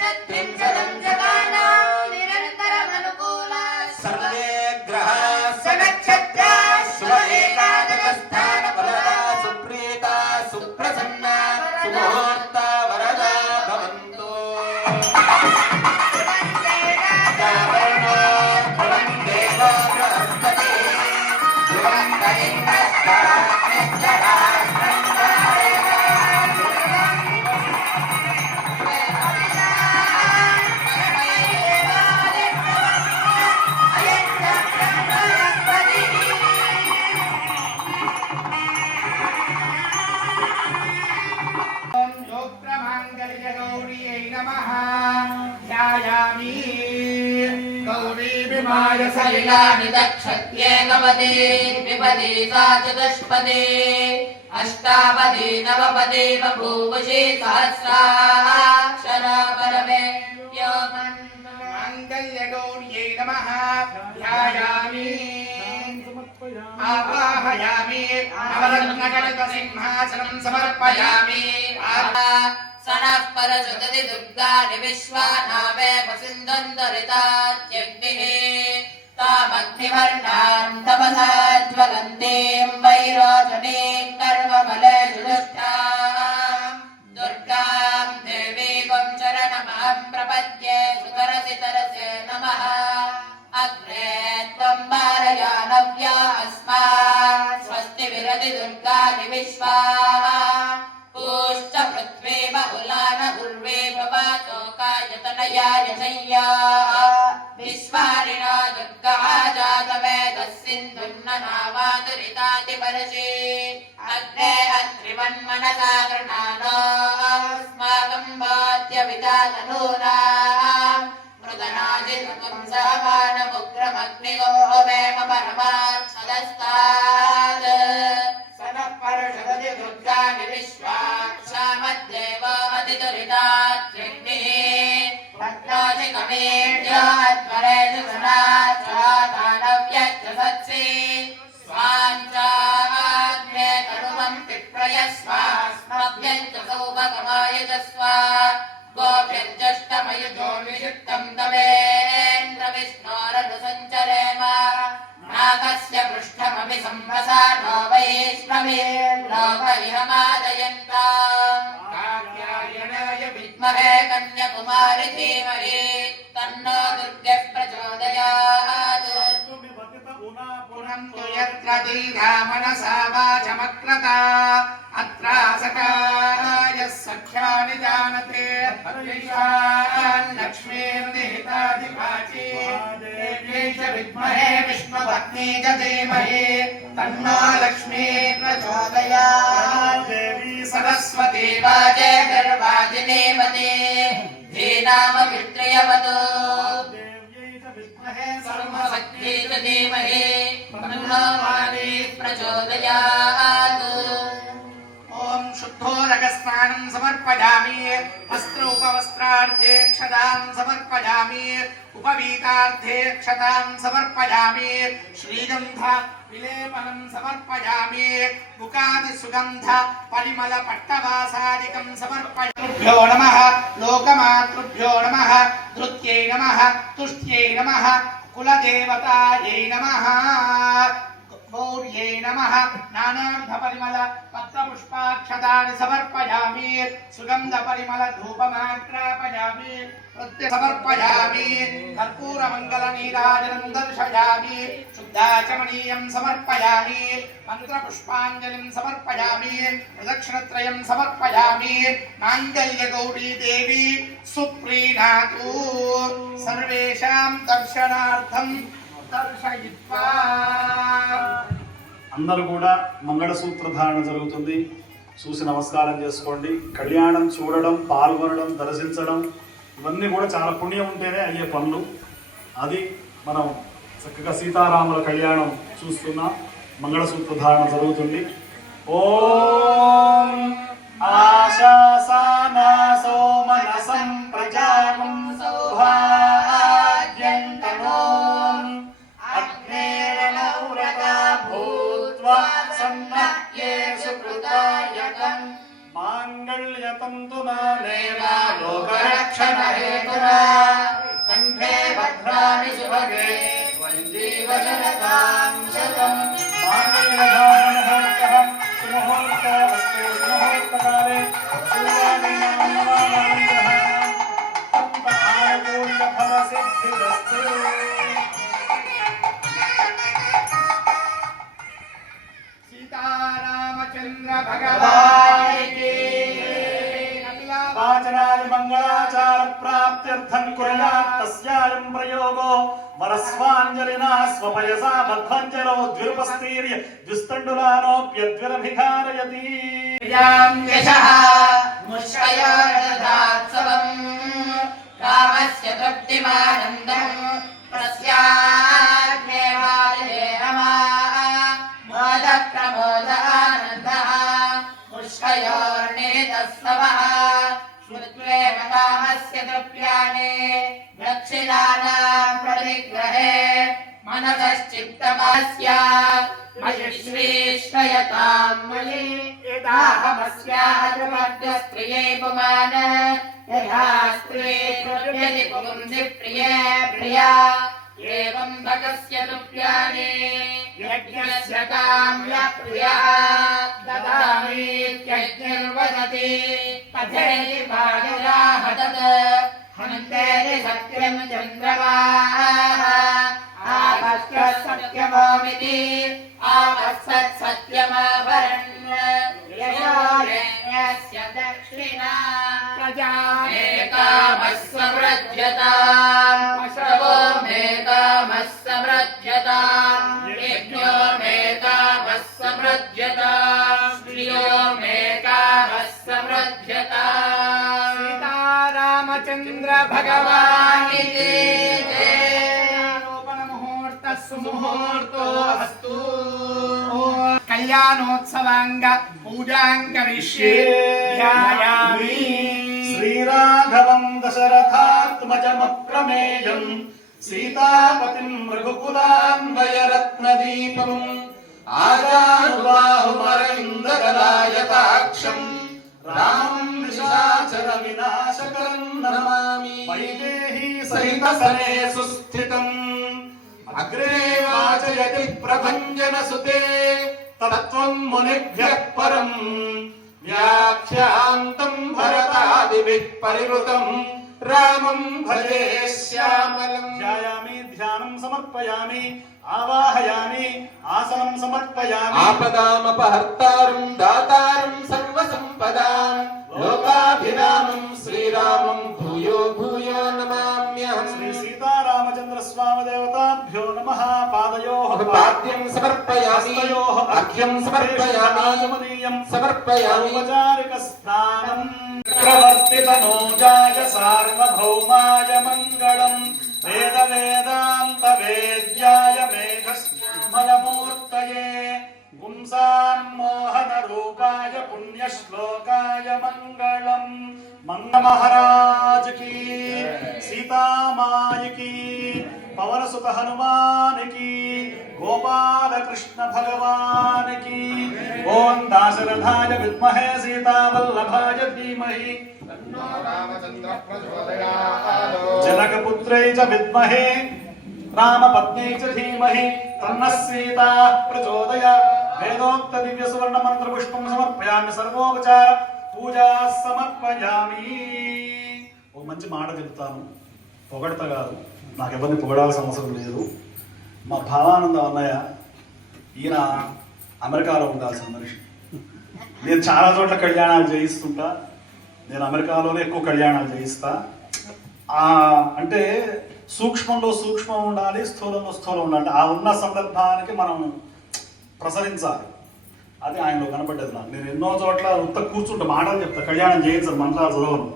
जगानां निरन्तरमनुकूला सर्वे ग्रहाः सनक्षत्राः शुभ एकादशस्थान फलदा सुप्रीता सुप्रसन्ना सुमुहूर्ता वरदा भवन्तु जावर्णो भवन् देवो बृहस्पतिः ध्रुवन्त सलिलानि दक्षत्येकपदे द्विपदे सा चतुष्पदे अष्टापदे नवपदे बभूवशे सहस्राक्षरा परमे माङ्गल्यगौर्यै नमः ध्यायामि आवाहयामि नवरत्नकल्पसिंहासनं समर्पयामि सनः परशुदति दुर्गाणि विश्वानावे वसिन्धन्तरितात्यग्निः तामग्निवर्णां तपसा ज्वलन्तीं वैरोचनीं कर्मफलेषु दुष्टां दुर्गां देवीं शरणमहं प्रपद्ये सुतरसि तरसे नमः अग्रे त्वं वारयानव्या अस्मान् स्वस्ति विरति दुर्गाणि विश्वा पूश्च पृथ्वी बहुलान उर्वे भवातो कायतनयाय शय्या विश्वारिणा दुर्गा जातवेदस्सिन्धुन्ननावादुरिताति परशे अग्रे अत्रिवन्मनसा गृह्णानोऽस्माकं वाद्यविदातनूना मृदनाजिनुतं सहमानमुग्रमग्निगो वेम परमात् सदस्तात् सनः परशुदति दुर्गाणि विश्वाक्षामद्देवादिदुरितात्रिग्निः भक्ताधिकमेढ्यात्परेषु सनाच्छादानव्यच्च सत्सि स्वाञ्चाग्ने तनुमं पिप्रयस्वास्मभ्यं च सौभगमायुजस्व गोभ्यञ्जष्टमयुजो विषिक्तं तवेन्द्रविष्णोरनुसञ्चरेम नागस्य पृष्ठमपि संवसानो वैष्णवीर्लोकइहमादयन्ताम् कात्यायनाय विद्महे कन्याकुमारि धीमहि तन्नो दुर्गः प्रचोदयात् पुनन्तु यत्र दीर्घा मनसा वाचमक्रता अत्रासकाय सख्यानि जानते लक्ष्मीर्निहिताधिपाची देव्यै च विद्महे विष्णुपत्नी च धीमहि तन्नो लक्ष्मी प्रचोदयात् देवी सरस्वती वाजे गर्भाजिनीमती धीनामभित्र्यवतु सर्वशक्त्यै च धीमहि तन्नो वाणी प्रचोदयात्। ओम शुद्धोदकस्नानं समर्पयामि वस्त्र उपवस्त्रार्थे क्षतां समर्पयामि उपवीतार्थे क्षतां समर्पयामि श्रीगन्ध विलेपनं समर्पयामि मुखादि सुगन्ध परिमल पट्टवासादिकं समर्पयामि। तुभ्यो नमः लोकमातृभ्यो नमः धृत्यै नमः तुष्ट्यै नमः कुलदेवतायै नमः गौर्यै नमः नानार्धपरिमल पत्रपुष्पाक्षतानि समर्पयामि सुगन्धपरिमल धूपमाग्रापयामि समर्पयामि कर्पूरमङ्गलनीराजनं दर्शयामि शुद्धाचमनीयं समर्पयामि मन्त्रपुष्पाञ्जलिं समर्पयामि प्रदक्षिणत्रयं समर्पयामि माङ्गल्यगौरी देवी सुप्रीणातु सर्वेषां दर्शनार्थं दर्शयित्वा। అందరూ కూడా మంగళసూత్ర ధారణ జరుగుతుంది, చూసి నమస్కారం చేసుకోండి. కళ్యాణం చూడడం, పాల్గొనడం, దర్శించడం ఇవన్నీ కూడా చాలా పుణ్యం ఉంటేనే అయ్యే పనులు. అది మనం చక్కగా సీతారాముల కళ్యాణం చూస్తున్నాం, మంగళసూత్ర ధారణ జరుగుతుంది. ఓం ఆశాసానా సోమనసం ప్రజానం సౌభాగ్యంతనోం అగ్నేరనౌరగా భూత్వా సన్నయేషు కృతాయకం మాంగళ్యతంతునా నేనా లోకరక్షణ హేతునా కంఠే భద్రాణి శుభగే త్వం జీవజనతాం శతం మాంగళ్యధారణముహూర్తః సుముహూర్తోऽస్తు సుముహూర్తకాలే ఆనుకూల్యఫలసిద్ధిరస్తు. सीतारामचंद्र भगवान की वाचनाय मंगलाचार प्राप्त्यर्थं कुर्यात् तस्यायं प्रयोगो वरस्वाञ्जलिना स्वपयसा बद्ध्वञ्जलो द्विरुपस्तीर्य द्विस्तण्डुलानोऽप्यद्विरभिधारयति यां यशः मुष्कयोर्दधात्सवम् रामस्य तृप्तिमानन्दम् तस्याग्नेवालये रमाः मोदप्रमोदानन्दः मुष्कयोर्निहितस्तवः श्रुत्वेव कामस्य तृप्यानि दक्षिणानां प्रतिग्रहे मनसश्चित्तमस्य मयि श्रीश्रयतां मयि यदाहमस्याजमध्यस्त्रिये पुमान यथा स्त्री प्रव्यति पुंसि प्रिये प्रिया एवं भगस्य तृप्यानि यज्ञस्य काम्य प्रियः ददामीत्यग्निर्वदति पठेति वायुराह तत् हन्तेति सत्यं चन्द्रमाः आपश्य सत्यमोमिति आपश्यत् सत्यमाभरन् यशोरेण्यस्य दक्षिणा प्रजामेकामः समृध्यताम् अशवो मेकामः समृध्यताम् यज्ञो मेकामः समृध्यताम् श्रियो मेकामः समृध्यताम्। सीतारामचंद्र भगवान की मुहूर्त सुमुहूर्तो अस्तु। कल्याणोत्सवांग पूजां करिष्ये ध्यायामि। श्रीराघवं दशरथात्मजमप्रमेयं सीतापतिं रघुकुलान्वयरत्नदीपम् आजानुबाहुमरविन्दगलायताक्षं रामं निशाचरविनाशकरं नमामि। वैदेही सहितसने सुस्थितम् अग्रे वाचयति प्रभञ्जनसुते तत्त्वं मुनिभ्यः परम् व्याख्यान्तं भरतादिभिः परिवृतं रामं भजे श्यामलं। ध्यायामि ధ్యానం సమర్పయామి ఆవాహయామి ఆసనం సమర్పయామి ఆపదామపహర్తారం దాతారం సర్వసంపదాం లోకాభిరామం శ్రీరామం భూయో భూయో నమామ్యహం. శ్రీ సీతారామచంద్ర స్వామి దేవతాభ్యో నమః. పాదయోః పాద్యం సమర్పయామి అర్ఘ్యం సమర్పయామి సమర్పయామి. ఔపచారిక స్నానం. ప్రవర్తితనోజాయ సార్వభౌమాయ మంగళం. వేద వేదాంత వేద్యాయ మేఘమయమూర్తయే పుంసాన్మోహన రూపాయ పుణ్యశ్లోకాయ మంగళం. మంగ మహారాజ్ की सीतामाई की पवन सुत हनुमान की गोपाल कृष्ण भगवान की ओम दाशरथाय विद्महे सीतावल्लभाय धीमहि तन्नो रामचन्द्रः प्रचोदयात्. जनकपुत्रै च विद्महे रामपत्न्यै च धीमहि तन्नः सीता प्रचोदयात्. वेदोक्त दिव्य सुवर्ण मंत्र पुष्पं समर्पयामि सर्वोपचार పూజా సమర్పయామి. ఓ మంచి మాట చెప్తాను, పొగడత కాదు, నాకు ఎవరిని పొగడాల్సిన అవసరం లేదు. మా భావానందం అన్నయ్య ఈయన అమెరికాలో ఉండాల్సిన మనిషి. నేను చాలా చోట్ల కళ్యాణాలు చేయిస్తుంటా, నేను అమెరికాలోనే ఎక్కువ కళ్యాణాలు చేయిస్తా. అంటే సూక్ష్మంలో సూక్ష్మం ఉండాలి, స్థూలంలో స్థూలం ఉండాలి. ఆ ఉన్న సందర్భానికి మనం ప్రసరించాలి. అది ఆయనలో కనపడ్డది నాకు. నేను ఎన్నో చోట్ల ఉత్త కూర్చుంటే మాటలు చెప్తా, కళ్యాణం చేయించదు, మంత్రాలు చదవను.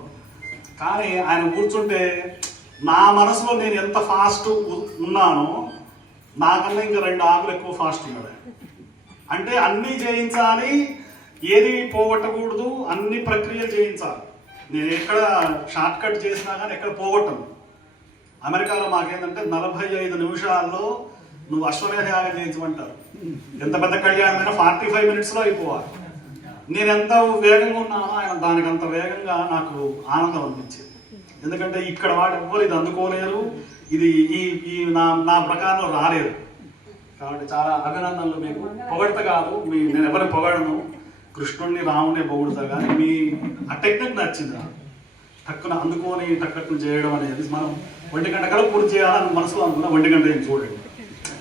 కానీ ఆయన కూర్చుంటే నా మనసులో నేను ఎంత ఫాస్ట్ ఉన్నానో నాకన్నా ఇంకా 2 ఆకులు ఎక్కువ ఫాస్ట్ ఉన్నాడు. అంటే అన్నీ చేయించాలి, ఏది పోగొట్టకూడదు, అన్ని ప్రక్రియలు చేయించాలి. నేను ఎక్కడ షార్ట్ కట్ చేసినా కానీ ఎక్కడ పోగొట్టను. అమెరికాలో మాకేంటంటే 45 నిమిషాల్లో నువ్వు అశ్వమేధ యాగం చేయించమంటారు. ఎంత పెద్ద కళ్యాణమైనా 45 మినిట్స్లో అయిపోవాలి. నేను ఎంత వేగంగా ఉన్నానో ఆయన దానికి అంత వేగంగా నాకు ఆనందం అనిపించేది. ఎందుకంటే ఇక్కడ వాడు ఎవ్వరు ఇది అందుకోలేరు, ఇది ఈ నా ప్రకారంలో రాలేదు. కాబట్టి చాలా అభినందనలు మీకు. పొగడత కాదు, నేను ఎవరిని పొగడను, కృష్ణుడిని రాముడిని పొగుడుతా. కానీ మీ ఆ టెక్నిక్ నచ్చింది, టక్కున అందుకొని టక్కున చేయడం అనేది. మనం 1 గంట కల్లా పూర్తి చేయాలని మనసులో అనుకున్నా, 1 గంట ఏం చూడండి.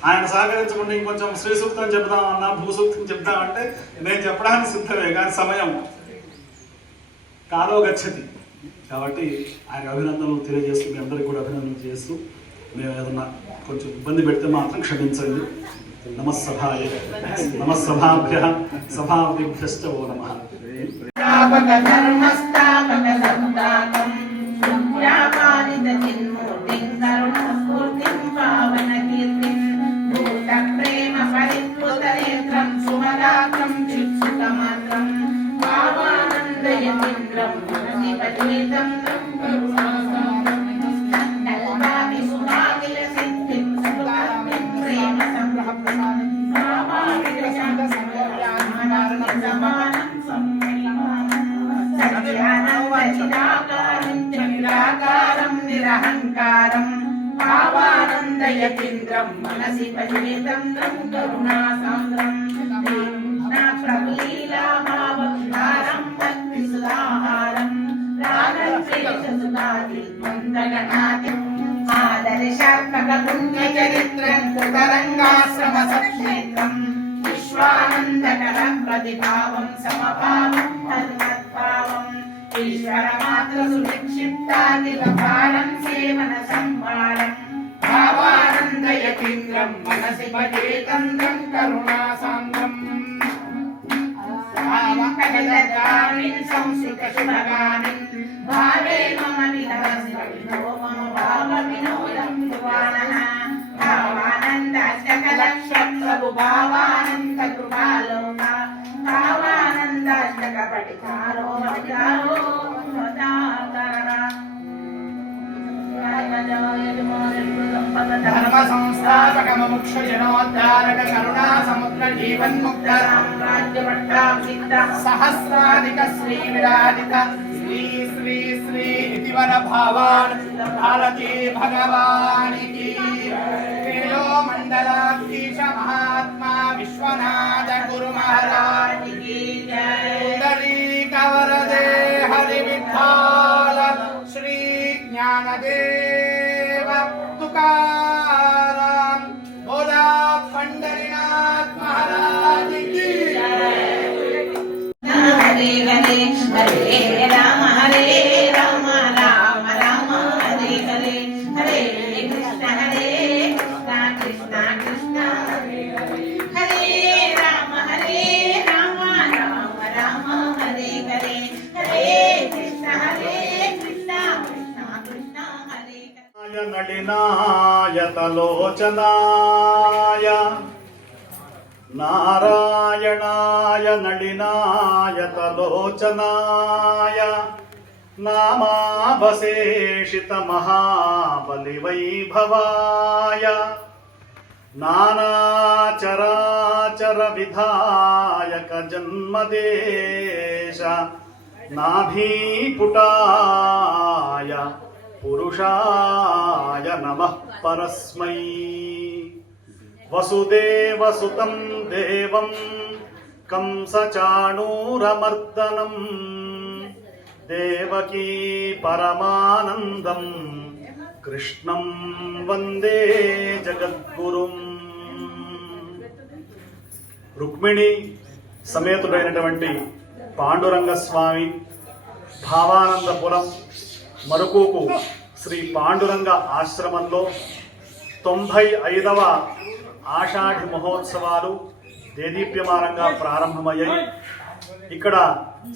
ఆయన సహకరించకుండా ఇంకొంచెం శ్రీ సూక్తం చెప్దామన్నా, భూసూక్తం చెప్దామంటే నేను చెప్పడానికి సిద్ధమే, కానీ సమయం కాలో గచ్చతి. కాబట్టి ఆయన అభినందనలు తెలియజేస్తూ, మీ అందరికీ కూడా అభినందనలు చేస్తూ, మేము ఏదన్నా కొంచెం ఇబ్బంది పెడితే మాత్రం క్షమించండి. నమస్సభాయ నమస్సభాభ్య సభావతిభ్యశ్చ ఓ నమః. నిరహంకారం భావానందయతీంద్రం మనసి పరిమితం కరుణాసాంద్రం ప్రభులీలా భావకారం భక్తి సుధాహారం రాగద్వేషసుధాది మందగణాది ఆదర్శాత్మక పుణ్యచరిత్రం కృతరంగాశ్రమ సక్షేత్రం విశ్వానందకర ప్రతిభావం సమభావం తన్మద్భావం ఈశ్వరమాత్ర సునిక్షిప్తాఖిల భారం సేవన సంభారం భావానందయతీంద్రం మనసి భజేతంద్రం కరుణాసాంద్రం భావకజగామిన్ సంస్కృత శుభగామిన్ భావే మమ విహరస్వవినో మమ భావ వినోదం దువానః భావానందాష్టకలక్షప్రభు భావానంద కృపాలోక భావానందాష్టక పఠితారో పఠితారో ధర్మ సంస్థాపక ముముక్ష జనోద్ధారక కరుణా సముద్ర జీవన్ ముక్త సామ్రాజ్య పట్టాభిషిక్త సహస్రాధిక శ్రీ విరాజిత శ్రీ శ్రీ శ్రీ ఇతివర భావాన్ భారతీ భగవానికి వేలో మండలాధీశ మహాత్మా విశ్వనాథ గురు మహారాజ్ పుండరీకవరదే హరి విఠాల శ్రీ జ్ఞానదేవ తుకారాం. రామ హరే రామ రామ రామ హరే హరే హరే కృష్ణ కృష్ణ కృష్ణ హరే హరే హరే రామ రామ రామ హరే హరే హరే కృష్ణ కృష్ణ కృష్ణ హరే హరే నళినాయతలోచనాయ నారాయణాయ నళినాయతలోచనాయ నామావశేషిత మహాబలివైభవాయ నానాచరాచర విధాయక జన్మదేశ నాభీపుటాయ పురుషాయ నమః పరస్మై వసుదేవసుతం దేవం కంసచాణూరమర్దనం దేవకీ పరమానందం కృష్ణం వందే జగద్గురుం. రుక్మిణి సమేతుడైనటువంటి పాండురంగ స్వామి భావానందపురం మరుకూకు శ్రీ పాండురంగ ఆశ్రమంలో 95వ ఆషాఢి మహోత్సవాలు దేదీప్యమానంగా ప్రారంభమయ్యాయి. ఇక్కడ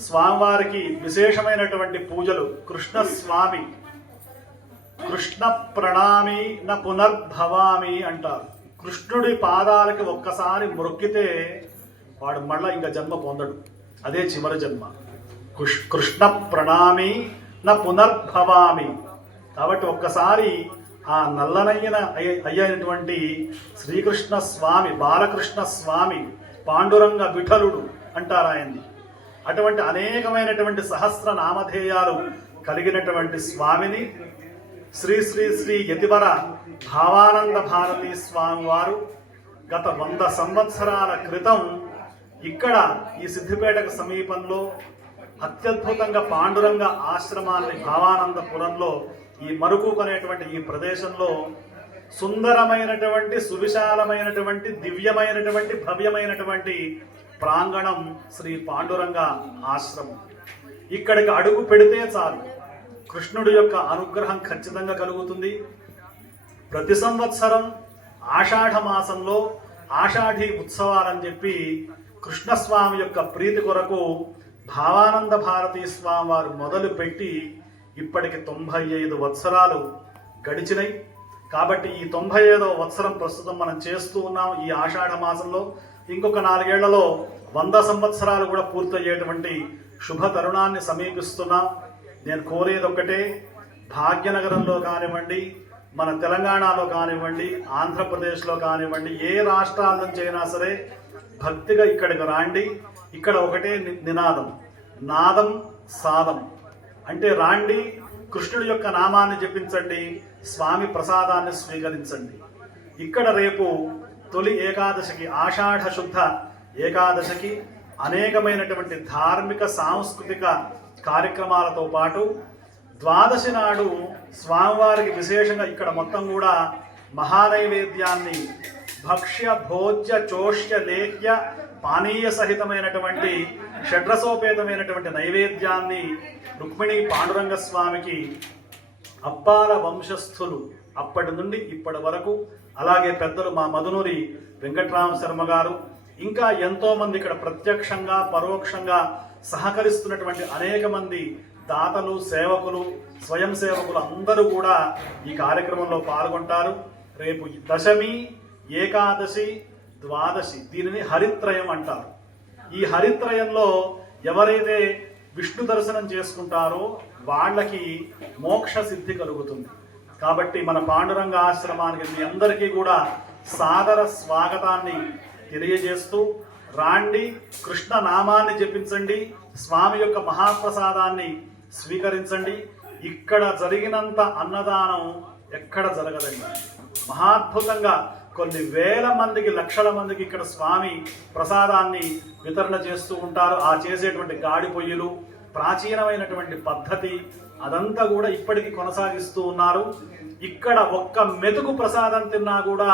స్వామివారికి విశేషమైనటువంటి పూజలు. కృష్ణస్వామి కృష్ణ ప్రణామి న పునర్భవామి అంటారు. కృష్ణుడి పాదాలకి ఒక్కసారి మొక్కితే వాడు మళ్ళా ఇంకా జన్మ పొందడు, అదే చివరి జన్మ. కృష్ణ ప్రణామి న పునర్భవామి. కాబట్టి ఒక్కసారి ఆ నల్లనయ్యన అయ్యైనటువంటి శ్రీకృష్ణ స్వామి, బాలకృష్ణ స్వామి, పాండురంగ విఠలుడు అంటారు ఆయన్ని. అటువంటి అనేకమైనటువంటి సహస్ర నామధేయాలు కలిగినటువంటి స్వామిని శ్రీ శ్రీ శ్రీ యతివర భావానంద భారతీ స్వామి వారు గత 100 సంవత్సరాల క్రితం ఇక్కడ ఈ సిద్దిపేటకు సమీపంలో అత్యద్భుతంగా పాండురంగ ఆశ్రమాన్ని భావానందపురంలో ఈ మరుకూకు అనేటువంటి ఈ ప్రదేశంలో సుందరమైనటువంటి సువిశాలమైనటువంటి దివ్యమైనటువంటి భవ్యమైనటువంటి ప్రాంగణం శ్రీ పాండురంగ ఆశ్రమం. ఇక్కడికి అడుగు పెడితే చాలు కృష్ణుడి యొక్క అనుగ్రహం ఖచ్చితంగా కలుగుతుంది. ప్రతి సంవత్సరం ఆషాఢ మాసంలో ఆషాఢి ఉత్సవాలని చెప్పి కృష్ణస్వామి యొక్క ప్రీతి కొరకు భావానంద భారతీ స్వామి వారు మొదలుపెట్టి ఇప్పటికి 95 వత్సరాలు గడిచినాయి. కాబట్టి ఈ 95వ వత్సరం ప్రస్తుతం మనం చేస్తూ ఉన్నాం ఈ ఆషాఢ మాసంలో. ఇంకొక 4 ఏళ్లలో 100 సంవత్సరాలు కూడా పూర్తయ్యేటువంటి శుభ తరుణాన్ని సమీపిస్తున్నాం. నేను కోరేది ఒక్కటే, భాగ్యనగరంలో కానివ్వండి, మన తెలంగాణలో కానివ్వండి, ఆంధ్రప్రదేశ్లో కానివ్వండి, ఏ రాష్ట్రాల నుంచి అయినా సరే భక్తిగా ఇక్కడికి రాండి. ఇక్కడ ఒకటే నినాదం, నాదం సాదం. అంటే రాండి, కృష్ణుడి యొక్క నామాన్ని జపించండి, స్వామి ప్రసాదాన్ని స్వీకరించండి. ఇక్కడ రేపు తొలి ఏకాదశికి, ఆషాఢ శుద్ధ ఏకాదశికి అనేకమైనటువంటి ధార్మిక సాంస్కృతిక కార్యక్రమాలతో పాటు ద్వాదశి నాడు స్వామివారికి విశేషంగా ఇక్కడ మొత్తం కూడా మహానైవేద్యాన్ని భక్ష్య భోజ్య చోష్య లేహ్య పానీయ సహితమైనటువంటి షడ్రసోపేతమైనటువంటి నైవేద్యాన్ని రుక్మిణి పాండురంగ స్వామికి అప్పాల వంశస్థులు అప్పటి నుండి ఇప్పటి వరకు, అలాగే పెద్దలు మా మధునూరి వెంకట్రామ శర్మ గారు, ఇంకా ఎంతో మంది ఇక్కడ ప్రత్యక్షంగా పరోక్షంగా సహకరిస్తున్నటువంటి అనేక మంది దాతలు, సేవకులు, స్వయం సేవకులు అందరూ కూడా ఈ కార్యక్రమంలో పాల్గొంటారు. రేపు దశమి, ఏకాదశి, ద్వాదశి, దీనిని హరిత్రయం అంటారు. ఈ హరిత్రయంలో ఎవరైతే విష్ణు దర్శనం చేసుకుంటారో వాళ్ళకి మోక్ష సిద్ధి కలుగుతుంది. కాబట్టి మన పాండురంగ ఆశ్రమానికి మీ అందరికీ కూడా సాదర స్వాగతాన్ని తెలియజేస్తూ రాండి, కృష్ణ నామాన్ని జపించండి, స్వామి యొక్క మహాప్రసాదాన్ని స్వీకరించండి. ఇక్కడ జరిగినంత అన్నదానం ఎక్కడ జరగదండి. మహాద్భుతంగా కొన్ని వేల మందికి, లక్షల మందికి ఇక్కడ స్వామి ప్రసాదాన్ని వితరణ చేస్తూ ఉంటారు. ఆ చేసేటువంటి గాడి పొయ్యిలు, ప్రాచీనమైనటువంటి పద్ధతి అదంతా కూడా ఇప్పటికీ కొనసాగిస్తూ ఉన్నారు. ఇక్కడ ఒక్క మెతుకు ప్రసాదం తిన్నా కూడా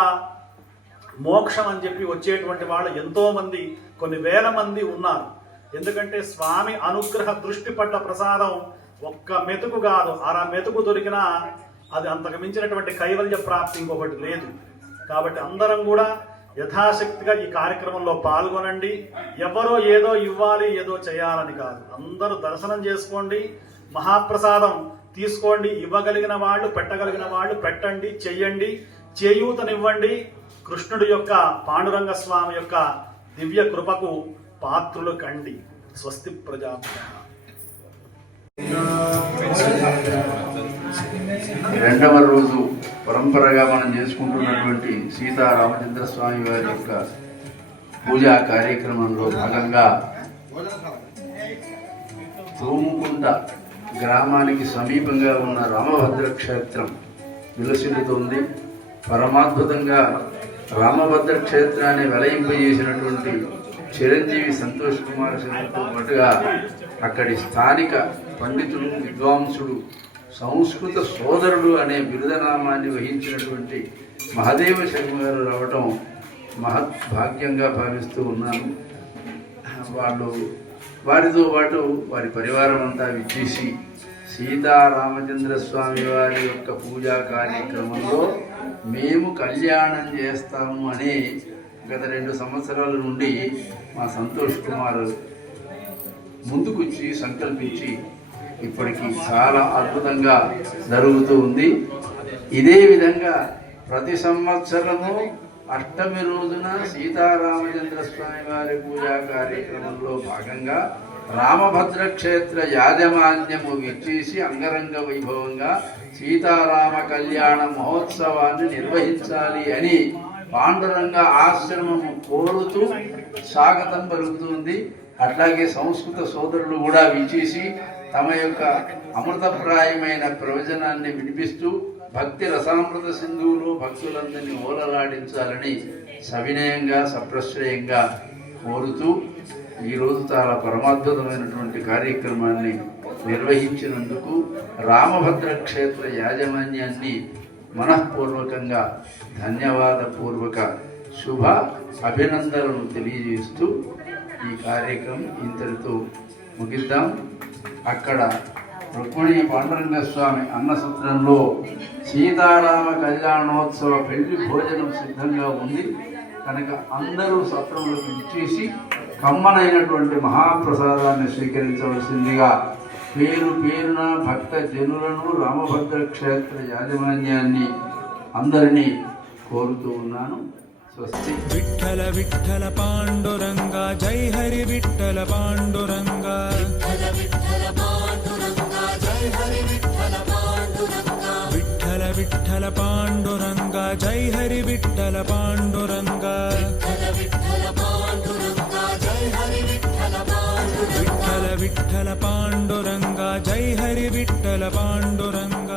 మోక్షం అని చెప్పి వచ్చేటువంటి వాళ్ళు ఎంతో మంది, కొన్ని వేల మంది ఉన్నారు. ఎందుకంటే స్వామి అనుగ్రహ దృష్టి పట్ల ప్రసాదం ఒక్క మెతుకు కాదు, అర మెతుకు దొరికినా అది అంతకు మించినటువంటి కైవల్య ప్రాప్తి ఇంకొకటి లేదు. కాబట్టి అందరం కూడా యథాశక్తిగా ఈ కార్యక్రమంలో పాల్గొనండి. ఎవరో ఏదో ఇవ్వాలి ఏదో చేయాలని కాదు, అందరూ దర్శనం చేసుకోండి, మహాప్రసాదం తీసుకోండి. ఇవ్వగలిగిన వాళ్ళు, పెట్టగలిగిన వాళ్ళు పెట్టండి, చెయ్యండి, చేయూతనివ్వండి. కృష్ణుడి యొక్క, పాండురంగ స్వామి యొక్క దివ్య కృపకు పాత్రులు కండి. స్వస్తి ప్రజాభ్య. రెండవ రోజు పరంపరగా మనం చేసుకుంటున్నటువంటి సీతారామచంద్ర స్వామి వారి యొక్క పూజా కార్యక్రమంలో భాగంగా తూముకుంట గ్రామానికి సమీపంగా ఉన్న రామభద్ర క్షేత్రం విలసిల్లుతోంది. పరమాద్భుతంగా రామభద్ర క్షేత్రాన్ని వెలయింపజేసినటువంటి చిరంజీవి సంతోష్ కుమార్ శర్మతో పాటుగా అక్కడి స్థానిక పండితుడు, విద్వాంసుడు, సంస్కృత సోదరుడు అనే బిరుదనామాన్ని వహించినటువంటి మహదేవ శర్మ గారు రావటం మహద్భాగ్యంగా భావిస్తూ ఉన్నాను. వారితో పాటు వారి పరివారం అంతా విచ్చేసి సీతారామచంద్ర స్వామి వారి యొక్క పూజా కార్యక్రమంలో మేము కళ్యాణం చేస్తాము అని గత 2 సంవత్సరాల నుండి మా సంతోష్ కుమార్ ముందుకొచ్చి సంకల్పించి ఇప్పటికీ చాలా అద్భుతంగా జరుగుతూ ఉంది. ఇదే విధంగా ప్రతి సంవత్సరము అష్టమి రోజున సీతారామచంద్ర స్వామి వారి పూజా కార్యక్రమంలో భాగంగా రామభద్ర క్షేత్ర యాజమాన్యము విచ్చేసి అంగరంగ వైభవంగా సీతారామ కళ్యాణ మహోత్సవాన్ని నిర్వహించాలి అని పాండురంగ ఆశ్రమము కోరుతూ స్వాగతం పలుకుతుంది. అట్లాగే సంస్కృత సోదరులు కూడా విచ్చేసి తమ యొక్క అమృతప్రాయమైన ప్రవచనాన్ని వినిపిస్తూ భక్తి రసామృత సింధువులో భక్తులందరినీ ఓలలాడించాలని సవినయంగా సప్రశ్రయంగా కోరుతూ ఈరోజు చాలా పరమాద్భుతమైనటువంటి కార్యక్రమాన్ని నిర్వహించినందుకు రామభద్ర క్షేత్ర యాజమాన్యాన్ని మనఃపూర్వకంగా ధన్యవాదపూర్వక శుభ అభినందనలు తెలియజేస్తూ ఈ కార్యక్రమం ఇంతటితో ముగిద్దాం. అక్కడ రుక్మిణి పాండురంగ స్వామి అన్నసత్రంలో సీతారామ కళ్యాణోత్సవ పెళ్లి భోజనం సిద్ధంగా ఉంది కనుక అందరూ సత్రంలోకి ఇచ్చేసి కమ్మనైనటువంటి మహాప్రసాదాన్ని స్వీకరించవలసిందిగా పేరు పేరున భక్త జనులను రామభద్ర క్షేత్ర యాజమాన్యాన్ని అందరినీ కోరుతూ ఉన్నాను. స్వస్తి. విఠల విఠల పాండురంగ జై హరి విఠల పాండురంగ. విఠల విఠల పాండురంగ జై హరి విఠల పాండురంగ. విఠల విఠల పాండురంగ జై హరి విఠల పాండురంగ. విఠల విఠల పాండురంగ జై హరి విఠల పాండురంగ. విఠల విఠల పాండురంగ జై హరి విఠల పాండురంగ.